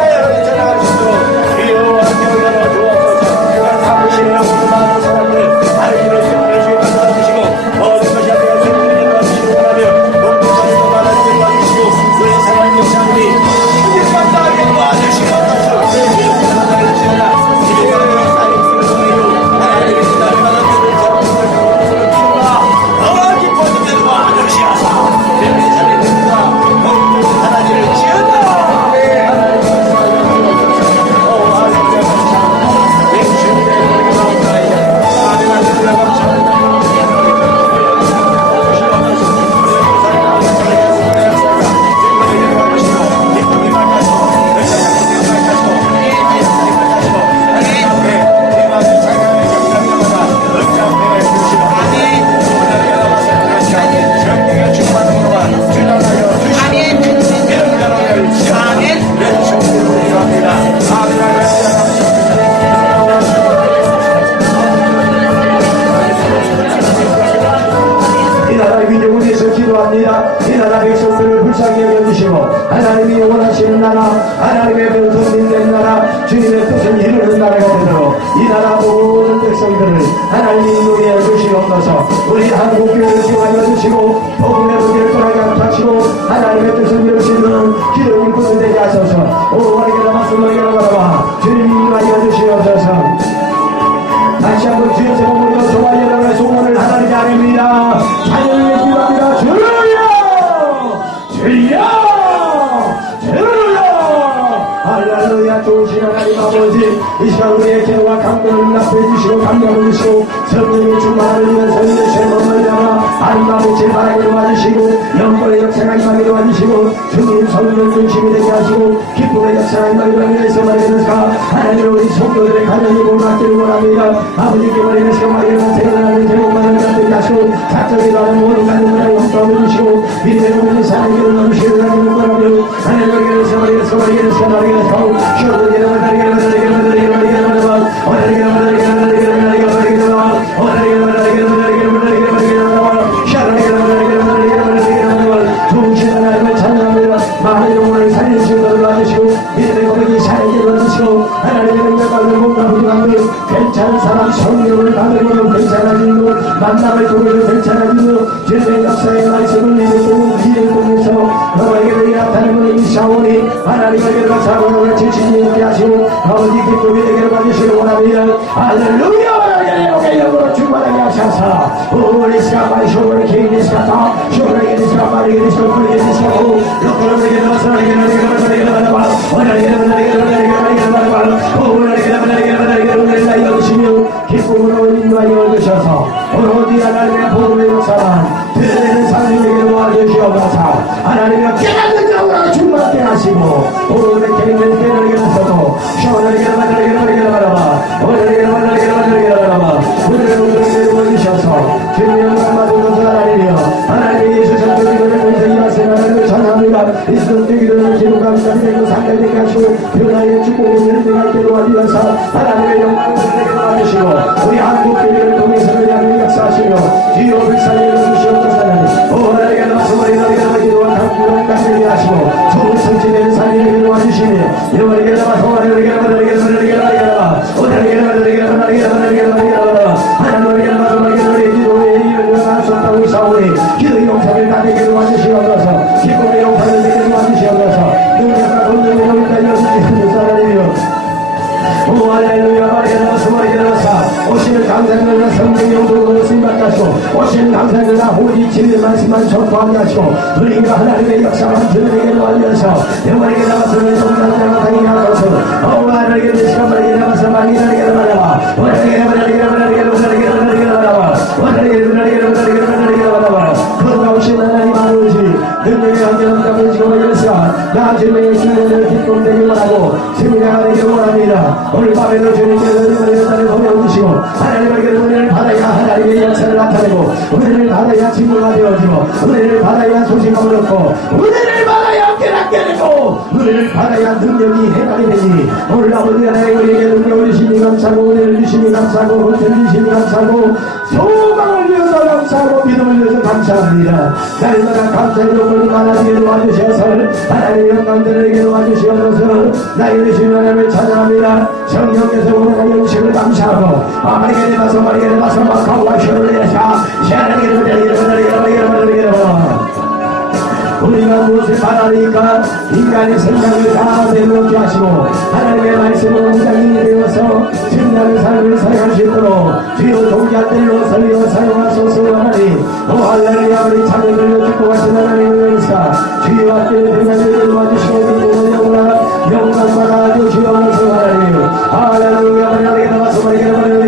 전하시도록 귀여워 경건하여 주옵소서. 그가 사무실에 오는 많은 사람들 하나님을 세우시고 감사하시고 모든 것이 앞에 세우시고 도와주시고 원하며 공동체도 하나님을 도와주시고 우리 사랑하는 역사님이 주님만 나에게 도와주시옵소서. 하나님을 지어라 기도하며 사역수를 보내요 하나님의 기다를 받아들을 자원을 키우라 너와 기뻐지게 도와주시옵소서. 내 삶의 뜻과 공동 하나님을 지었다. 하나님 감사합니다. 하나님 감사합니다. 내 주님의 은혜가 감사합니다. 하나님 감사합니다. 이 나라의 민족을 위해서 기도합니다. 이 나라의 백성들을 불쌍히 여겨주시고 하나님이 원하시는 나라 하나님의 변성된 나라 주님의 뜻을 이루는 나라가 되도록 이 나라 모든 백성들을 하나님이 인도하여 주시옵소서. 우리 한국교회를 기도하여 주시고 복음의 무기를 떠나게 하시고 하나님의 뜻을 이루시는 기도를 굳게 되게 하소서. 오 하나님의 말씀을 열어봐 주님 인도하여 주시옵소서. 다시 한번 주의 제목으로 저와 여러분의 소원을 하나님께 아닙니다. 찬양을 기도합니다. 주여! 주여! 주여! 할렐루야. 좋으신 하나님 아버지 이 시간 우리의 기도와 강건을 납부해 주시고 감격을 주시고 성령의 충만을 위해서 우리의 죄범을 잡아 아름다운 제사하게 도와주시고 영광의 역사가 임하게 도와주시고 주님 성령 중심이 되게 하시고 기쁨의 역사가 임하게 위해서 말해주사 하나님 우리 성도들의 가정이 복받기를 원합니다. 아버지께 말해주시고 말해주사 세상하는 제목만을 갖게 하시고 사적이 나는 모든 가정들의 용서함을 주시고 믿음의 모든 사랑을 넘치게 하시는 거라며 하나님께서 말해주사 많은 영혼을 살려주시고 도와주시고 믿음의 고백이 살게 도와주시고 하나님의 능력을 몸과 부족함을 괜찮은 사람 성령을 받으면 괜찮아지고 만남을 통해서 괜찮아지고 주님의 역사의 말씀을 믿고 기회를 통해서 너에게 나타나는 분의 이 사원이 하나님에게 사고를 같이 진리있게 하시고 아버지 기쁨이 되기를 받으시기 원합니다. 할렐루야. 영으로 충만하게 하셔서 우리 시간만 쇼를 개인의 시간다 쇼를 시간 빠르게 시간 빠르게 시간고 로컬에게 나와서 나에게 나와봐 오늘에게 여기시며 기쁨으로 인도하여 주셔서 오로지 하나님의 복음의 역사만 드러내는 사람에게 도와주시옵소서. 하나님의 깨닫는 영으로 충만하게 하시고 오늘의 개인의 깨닫게 하셔서 쇼를 바라봐 오늘에게 바라봐 우리를 도와주셔서 주님의 영광 받은 것을 하나님이여 하나님의 예수 성도들을 통해서 이 말씀 하나님을 전합니다. 예수 기도를 기록하고 되고 상대되게 하시고 변화의 축복을 열대하게 도와주셔서 하나님의 영광을 도와주시고 우리 한국 교회를 통해서 하나님의 역사하시며 주여 불쌍히 여겨주시옵소서. 하나님 오늘에게 나서머리 너희가 기도와 강구를 가지게 하시고 좋은 성취되는 삶을 도와주시며 여러분에게 나와서 오늘에게 기도의 용사를 다되게 도와주시옵소서. 기쁨의 용사를 되게 도와주시옵소서. 능력과 권능의 영을 여수주시는 사람이며 오 할렐루야. 마리아나사 오시는 강사들과 성령 용도로 쓰임받으시고 오시는 강사들과 오직 진리의 말씀만 전파하게 하시고 우리가 하나님의 역사만 드러내게 도와주셔서 영원하게 나가서 성장을 나타나게 하소서. 오 하나님의 시간 말이게 나가서 많이 나게 나가라 그러나 오신 하나님 아버지 능력의 완전한 답을 지고 말겠으나 나 주님의 주님을 기쁨 되기 원하고 승리가 되기 원합니다. 오늘 밤에도 주님께서 우리의 딸을 보내주시고 하나님에게 은혜를 받아야 하나님의 역사를 나타내고 은혜를 받아야 친구가 되어지고 은혜를 받아야 소식을 얻고 은혜를 받아야 깨닫게 되고 은혜를 받아야 능력이 해방이 되니 오늘 아버지 하나님 우리에게 능력을 주시니 감사하고 은혜를 주시니 감사하고 은혜를 주시니 감사하고 소망을 위해서 감사하고 믿음을 위해서 감사합니다. 날마다 감사의 눈물이 많아지게 도와주셔서 하나님의 영광들에게 도와주시옵소서. 나의 주신 하나님을 찬양합니다. 성령께서 오늘의 영식을 감사하고 아마리게 되마서 마리게 되마서 막하고 시원을 내사 시원하게 되면 우리가 무엇을 바라니까 인간의 생각을 다 내놓게 하시고 하나님의 말씀으로 무장이 되어서 승리하는 삶을 사용할 수 있도록 주여 동기한들로 살려 사용하소서. 하나님 할렐루야. 우리 자녀들로 축복하신 하나님의 은사 주여 앞에 대가를 도와주시고 믿음으로 영광받아 주시옵소서. 하나님 할렐루야. 하나님께 나가서 말이게 도와주시며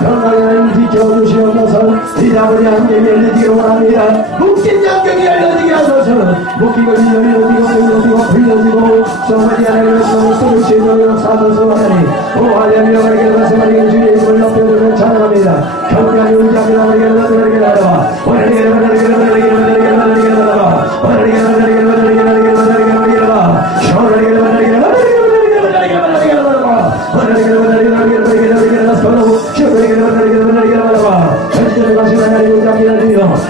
평강을 비춰주시옵소서. 이 아버지 함께 열려지기를 원합니다. 묶인 양경이 열려지게 하소서. 묶이고 열려지고 풀려지고 정말 하나님의 손을 쏟으시는 역사소서. 하나님 오 할렐루야. 말에게 가서 말에게 주의 이름을 높여주며 찬양합니다. 평강이 의지하며 말에게 나라와 원하리게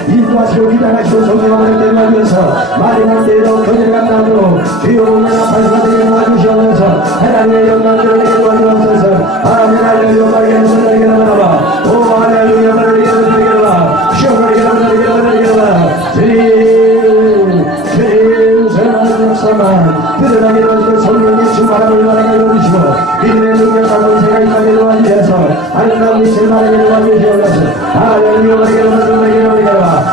인도하시고 기다하시고 성령을 대하면서 마지막 때로 거절감 나도록 주여 오늘나 발사되게 도와주시옵소서. 하나님의 영광을 내게 도와주옵소서. 아멘. 할렐루야. 말에게 나라와 오 할렐루야. 말에게 나라와 시원하게 주님 선한 역사만 드러나게 도와주시고 성령의 충만함을 말하게 도와주시고 믿음의 능력하고 생각하게 도와주셔서 아름다운 미칠 말하게 도와주시옵소서. 할렐루야.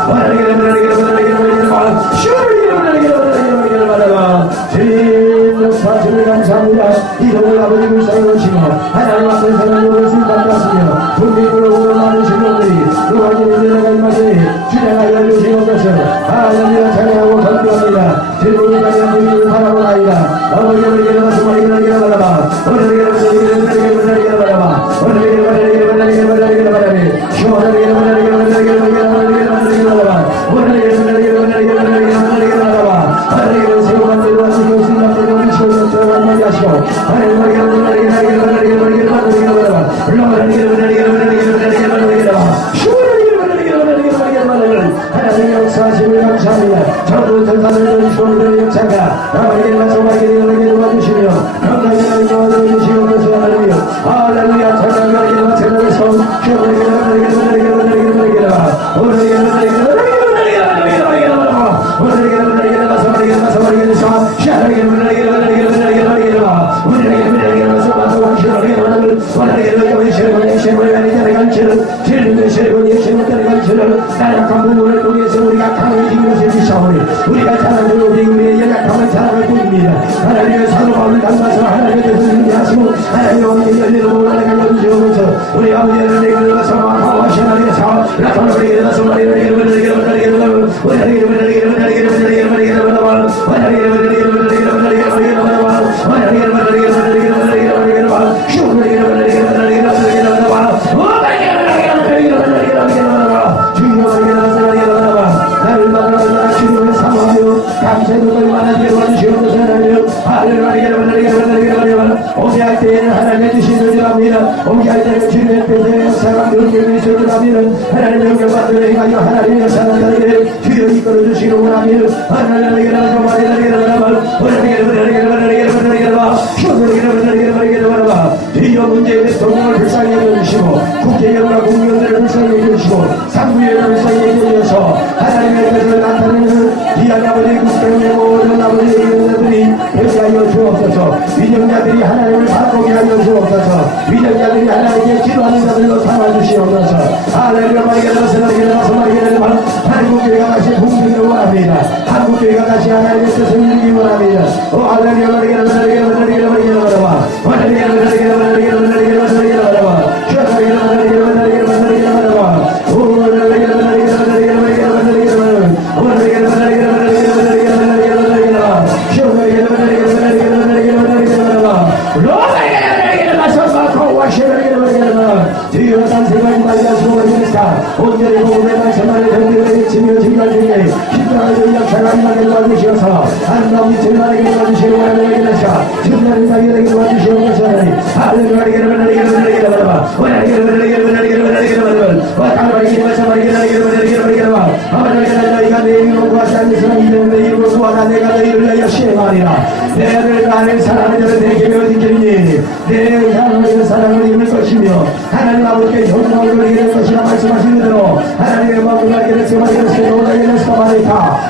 말에게 주님 감사합니다. 이동을 아버지 불쌍히 오시고 하나님 앞에서 하나님을 수입받았으며 분명으로 많으신 분들이 누가지는 일어나가 임하시니 주장하여 주시옵소서. 하나님을 찬양하고 건조합니다. 즐거운 자녀 부인을 바라보나이다. 어머니를 일어나서 머리를 일어나라. 어머니를 일어나서 하나님의 역사하심을 감사합니다. 전부 전사들을 주시는 역사가 나에게 가서 말게 도와주시며 평강을 도와주시옵소서. 하나님이여 할렐루야. 찬양하게 세상에서 나약한 부분을 통해서 우리가 강해진 것을 비사오니 우리가 자라는 우리의 연약함을 자랑을 뿐입니다. 하나님의 사랑을 담아서 하나님의 뜻을 준비하시고 하나님의 어머니 열리는 몸을 하나님께 주시옵소서. 우리 아버지를 내게 가서 하와시 하나님께서 나타나버리게 되어서 우리에게 감사도 얼마나 도와주시옵소서. 하나님 오기할 때에는 하나님의 뜻이 늘어납니다. 오기할 때는 주님의 뜻에 역사가 능력이 있어지랍니다. 하나님의 영광받는 행하여 하나님의 역사가 너희를 주여 이끌어주시고 원합니다. 하나님에게 나서 말이라게 주여 문재인 대통령을 불쌍히 여겨주시고 국회의원과 국민들을 불쌍히 여겨주시고 상부위원을 불쌍히 여겨주셔서 하나님의 뜻을 나타내는 귀한 아버지 국회의원의 모든 아버지 의원들이 회개하여 주옵소서. 위정자들이 하나님을 바꾸게 하여 주옵소서. 위정자들이 하나님께 기도하는 자들로 삼아주시옵소서. 할렐루야. 말이게 되어서 말이게 되어서 말이게 되어서 한국교회가 마신 풍성이 다시 하나님의 뜻을 이루기 원합니다. 할렐루야 뛰어난 생각이 말려주고 있으니까 온전히 복음의 말씀을 경비를 지며 증거 중에 기도하는 역사가 임하게 도와주시어서 안나오기 증거하게 도와주시고 원하게 되시오. 증거를 하게 도와주시옵소서. 너희가 내 이름으로 구하지 않으시면 이름의 이름으로 구하라. 내가 너희를 위하여 시행하리라. 내 아들 나를 사랑하는 자는 내게 어딘지니 내 하나님의 사랑을 입을 것이며 하나님 아버지께 영광을 돌리게 될 것이라 말씀하시는 대로 하나님의 마음을 알게 됐으며 알게 됐으며 오게 됐으며 말이다.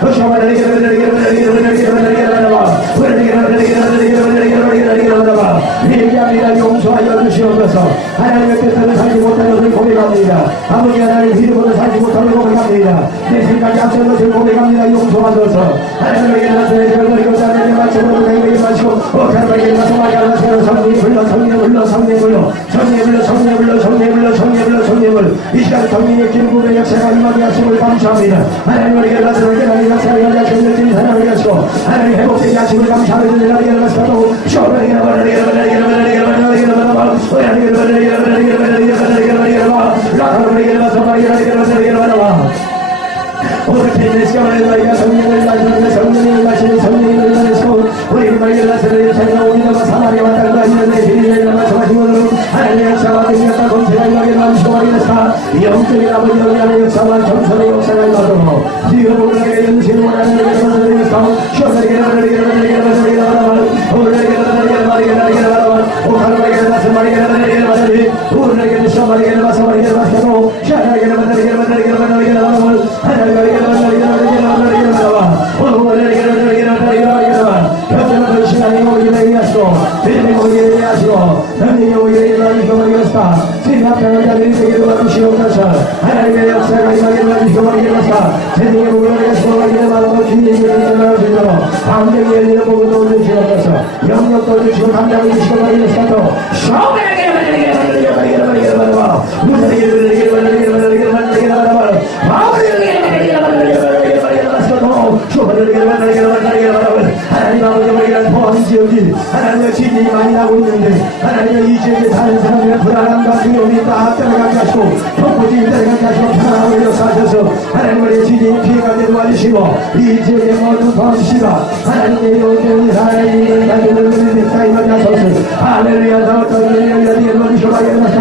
회개합니다. 용서하여 주시옵소서. 하나님의 뜻대로 살지 못한 것을 고백합니다. 아버지 하나님 이름으로 살지 못한 것을 고백합니다. 내 생각이 앞선 것을 고백합니다. 용서하소서. 하나님에게 나서 내 별을 이것을 하나님의 말씀으로 행하게 마시고 하나님에게 나서 말이 안 하시고 성령이 불러 성령 불러 성령 불러 성령 불러 성령 불러 성령 불러 성령 불러 성령 불러 이 시간 성령의 기름부의 역사가 임하게 하심을 감사합니다. 하나님에게 나서 하나님의 역사를 하게 하시는 하나님을 하시고 하나님 회복되게 하심을 감사합니다. 하나님에게 나서 쇼하게 오늘 내 시간을 너희가 성령을 마시는 성령을 마시는 성령을 마시고 우리 말을 나서는 자기가 오니다가 사마리아 왔다가 하시는 내 비밀을 말씀하시고 하나님의 역사와 능력과 권세가 임하게 마시고 하겠다. 영적인 아버지 영원한 역사와 정선의 역사가 임하도록 지금으로의 연신을 하나님의 역사를 위해서 시원하게 하나님의 역사가 임하게 도와주시고 하겠습니다. 세상의 우연의 수고하기를 바라고 주님의 이름을 나눠주시도록 방정이 열리는 복을 주시옵소서. 영역도 주시고 감당을 주시고 하겠습니다. 하나님 아버지 우리가 포함 지역이 하나님의 지진이 많이 나고 있는데 하나님의 이 지역에 사는 사람들의 불안함과 두려움이 다 떠나가게 하시고 폭포지 떠나가게 하시고 평안함을 역사하셔서 하나님의 지진이 피해가게 도와주시고 이 지역에 모두 도와주시라. 하나님의 영적인 하나님의 가족을 누리는 가임하게 하소서. 할렐루야. 나와서 열려지게 도와주시고 하게 하소서.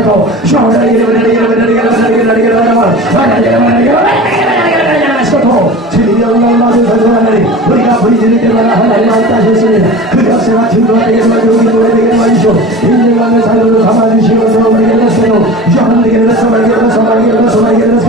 주님의 영광을 받으셔서 하나님 우리가 부리지는 때마다 하나님 안따셨으니 그 역사가 증거하게 도와주고 인도하게 도와주시오. 인생관을 살려도 담아주시고 우리에게 됐어요. 주하나님께 됐어 말게 됐어 말게 됐어 말게 됐어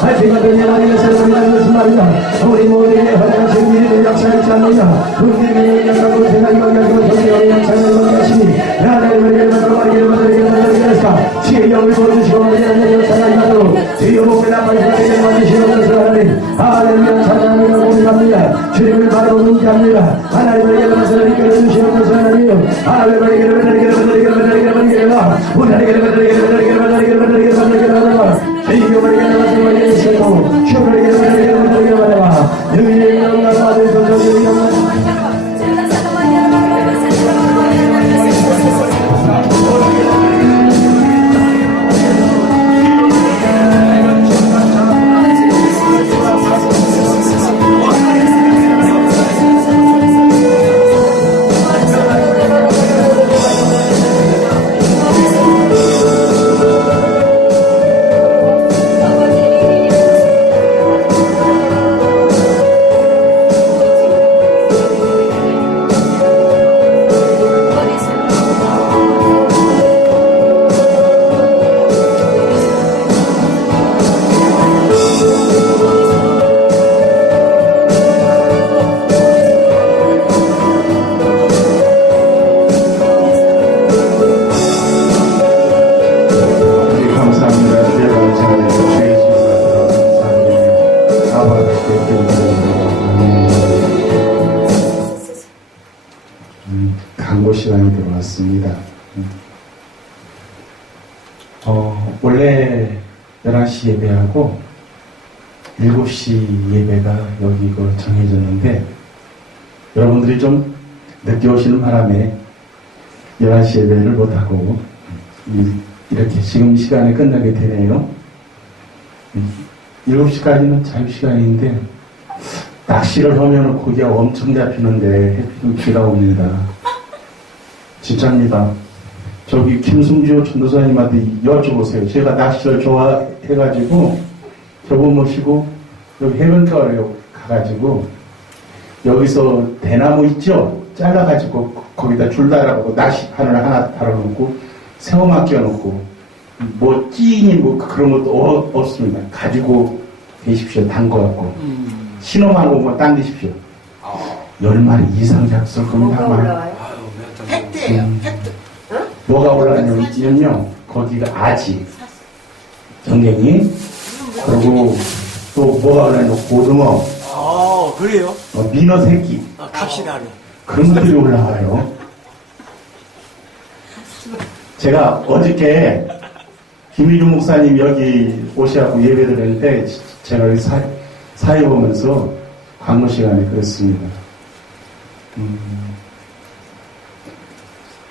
하여튼가 되냐마니 됐어 우리가 이것이 말이다. 우리 모두에게 화장하신 일의 역사를 찾느냐 우리에게 역사고 생각이 막혀서 성경의 역사를 막하시니 하나님 우리에게 말게 됐어 지혜의 영을 보여주시고 우리에게 역사가 임하도록 주여 복을 나팔수에게 만드시옵소서. 하나님 할렐루야. 찬양합니다. 고백합니다. 주님을 바로 의지합니다. 하나님을 예배하시는 이끌어 주시옵소서. 하나님 드리겠습니다. 원래 11시 예배하고 7시 예배가 여기 정해졌는데 여러분들이 좀 늦게 오시는 바람에 11시 예배를 못하고 이렇게 지금 이 시간에 끝나게 되네요. 7시까지는 자유시간인데 낚시를 하면 고기가 엄청 잡히는데 햇빛은 비가 옵니다. 진짜입니다. 저기 김승주 전도사님한테 여쭤보세요. 제가 낚시를 좋아해가지고 저분 모시고 여기 해변가에 가가지고 여기서 대나무 있죠? 잘라가지고 거기다 줄 달아놓고 낚시판을 하나 달아놓고 새우만 끼워놓고 뭐 찌니 뭐 그런 것도 없습니다. 가지고 계십시오. 담궈갖고 신호만 오면 당기십시오. 10마리 이상 잡을 겁니다. 뭐가 올라와요? 팩트예요. 팩트. 뭐가 올라가냐면요, 거기가 아지, 전갱이, 그리고 또 뭐가 올라가냐면 고등어, 그래요? 민어 새끼, 갑시다. 그런 것들이 올라와요. 제가 어저께 김희중 목사님 여기 오시라고 예배를 했는데 제가 여기 사회 보면서 광고 시간에 그랬습니다.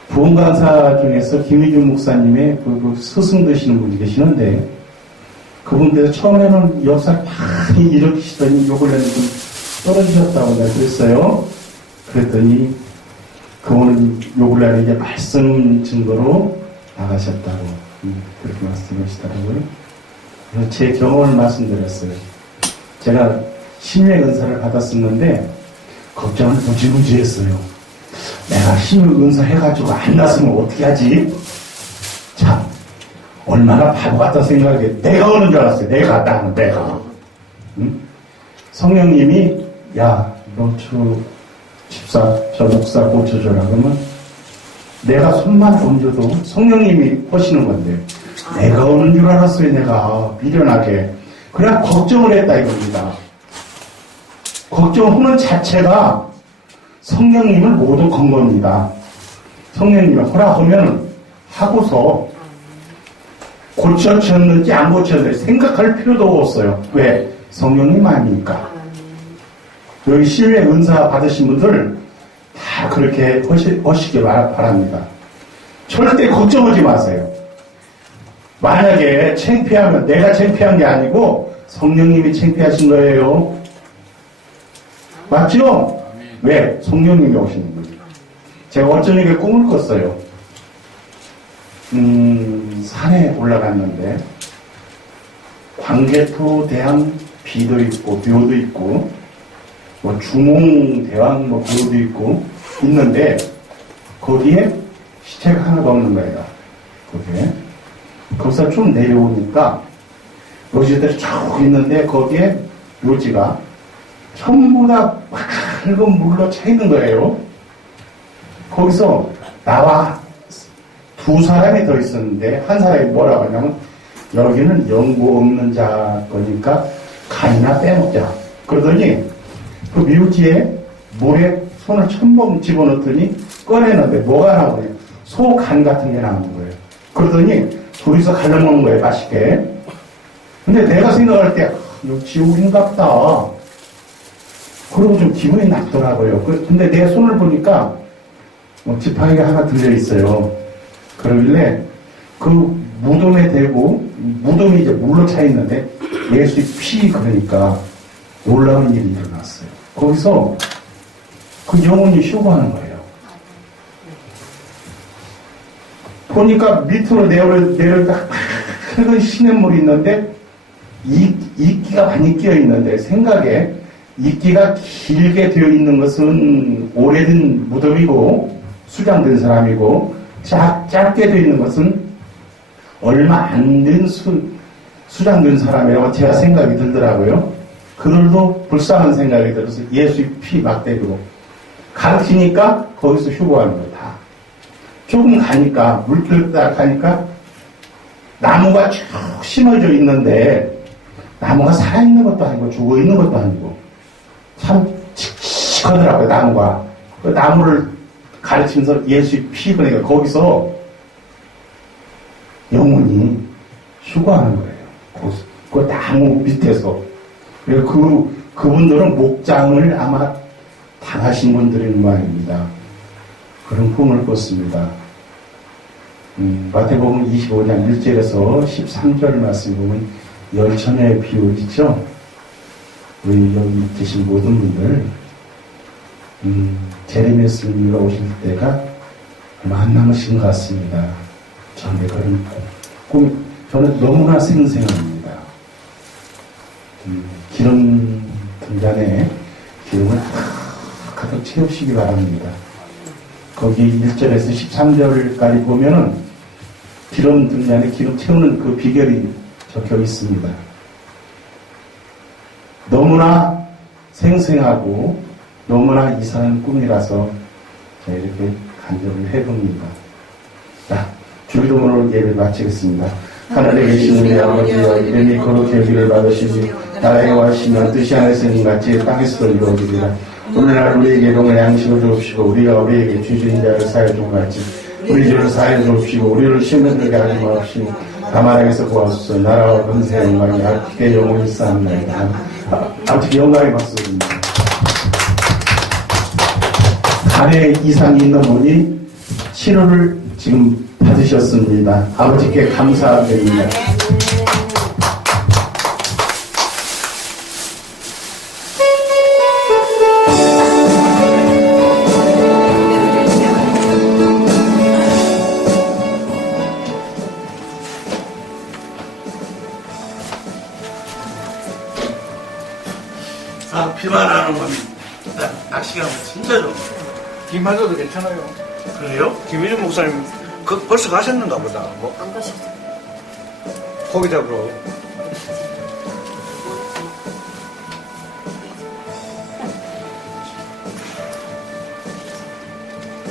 부흥 강사 중에서 김희중 목사님의 그 스승 되시는 분이 계시는데 그분께서 처음에는 역사를 많이 일으키시더니 요걸 내는 좀 떨어지셨다고 내가 그랬어요. 그랬더니 그분은 요걸 내는 이제 말씀 증거로 나가셨다고 그렇게 말씀하시더라고요. 그래서 제 경험을 말씀드렸어요. 제가 신의 은사를 받았었는데 걱정을 무지무지 했어요. 내가 신의 은사 해가지고 안 났으면 어떻게 하지? 참 얼마나 바보 같다 생각해. 내가 오는 줄 알았어요. 내가. 응? 성령님이 야 너 저 집사 저 목사 고쳐줘라 그러면 내가 손만 얹어도 성령님이 하시는 건데 내가 오는 줄 알았어요. 내가 미련하게 그냥 걱정을 했다 이겁니다. 걱정하는 자체가 성령님을 모두 건 겁니다. 성령님이 허락하면 하고서 고쳐졌는지 안 고쳐졌는지 생각할 필요도 없어요. 왜? 성령님 아닙니까? 여기 신의 은사 받으신 분들 다 그렇게 하시길 바랍니다. 절대 걱정하지 마세요. 만약에 창피하면 내가 창피한 게 아니고 성령님이 창피하신 거예요. 맞죠? 왜? 성령님이 오시는 거예요. 제가 어쩌니게 꿈을 꿨어요. 산에 올라갔는데 광개토대왕 비도 있고 묘도 있고 뭐 주몽대왕 뭐 묘도 있고 있는데 거기에 시체가 하나도 없는 거예요. 거기에 거기서 좀 내려오니까 묘지들이 쭉 있는데 거기에 묘지가 전부 다 밝은 물로 차 있는 거예요. 거기서 나와 두 사람이 더 있었는데 한 사람이 뭐라고 하냐면 여기는 연고 없는 자 거니까 간이나 빼먹자. 그러더니 그 묘지에 물에 손을 첨벙 집어넣더니 꺼내는데 뭐가 나오냐 소 간 같은 게 나오는 거예요. 그러더니 둘이서 갈라먹는 거예요. 맛있게. 근데 내가 생각할 때 이거 지옥인가 보다. 그러고 좀 기분이 나쁘더라고요. 근데 내 손을 보니까 지팡이가 하나 들려있어요. 그러길래 그 무덤에 대고 무덤이 이제 물로 차 있는데 예수의 피 그러니까 놀라운 일이 일어났어요. 거기서 그 영혼이 휴거하는 거예요. 보니까 밑으로 내려다 큰 시냇물이 있는데 이끼가 많이 끼어 있는데 생각에 이끼가 길게 되어 있는 것은 오래된 무덤이고 수장된 사람이고 짧게 되어 있는 것은 얼마 안 된 수장된 사람이라고 제가 생각이 들더라고요. 그들도 불쌍한 생각이 들어서 예수의 피 막대기로 가르치니까 거기서 휴거하는 거예요. 다. 조금 가니까 물길 딱 가니까 나무가 쭉 심어져 있는데 나무가 살아있는 것도 아니고 죽어있는 것도 아니고 참 칙칙하더라고요. 나무가. 그 나무를 가르치면서 예수의 피 흘리니까 거기서 영혼이 휴거하는 거예요. 그 나무 밑에서. 그리고 그분들은 목장을 아마 당하신 분들인 모양입니다. 그런 꿈을 꿨습니다. 마태복음 25장 1절에서 13절 말씀 보면 열처녀의 비율이죠. 우리 여기 계신 모든 분들 제레미야 스님이 오실 때가 얼마 안 남으신 것 같습니다. 저한테 그런 꿈이 저는 너무나 생생합니다. 기름 등잔에 기름을 가득 채우시기 바랍니다. 거기 1절에서 13절까지 보면은 기름 등잔에 기름 채우는 그 비결이 적혀 있습니다. 너무나 생생하고 너무나 이상한 꿈이라서 제가 이렇게 간절히 해봅니다. 자, 주기도문으로 예배를 마치겠습니다. 하늘에 계신 우리 아버지여 이름이 거룩히 여기를 받으시니 나라에 와시면 뜻이 하늘에서 같이 땅에서도 이루어지리라. 오늘날 우리에게 일용할 양식을 주옵시고 우리가 우리에게 죄진 자를 사하여 준 같이 우리 죄를 사하여 주옵시고 우리를 시험에 들게 하지 마옵시고 다만 악에서 구하소서. 나라와 권세 영광이 아버지께 영원히 쌓옵나이다. 아버지께 영광의 박수 드립니다. 간에 이상이 있는 분이 치료를 지금 받으셨습니다. 아버지께 감사드립니다. 아, 비만 안 오면 날씨가 진짜 좋아. 비 맞아도 괜찮아요. 그래요? 김일준 목사님 벌써 가셨는가 보다. 뭐 안 가셨어. 고기 잡으러.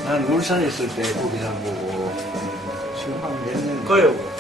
난 울산에 있을 때 고기 잡보고 지금 한 몇 년. 거요.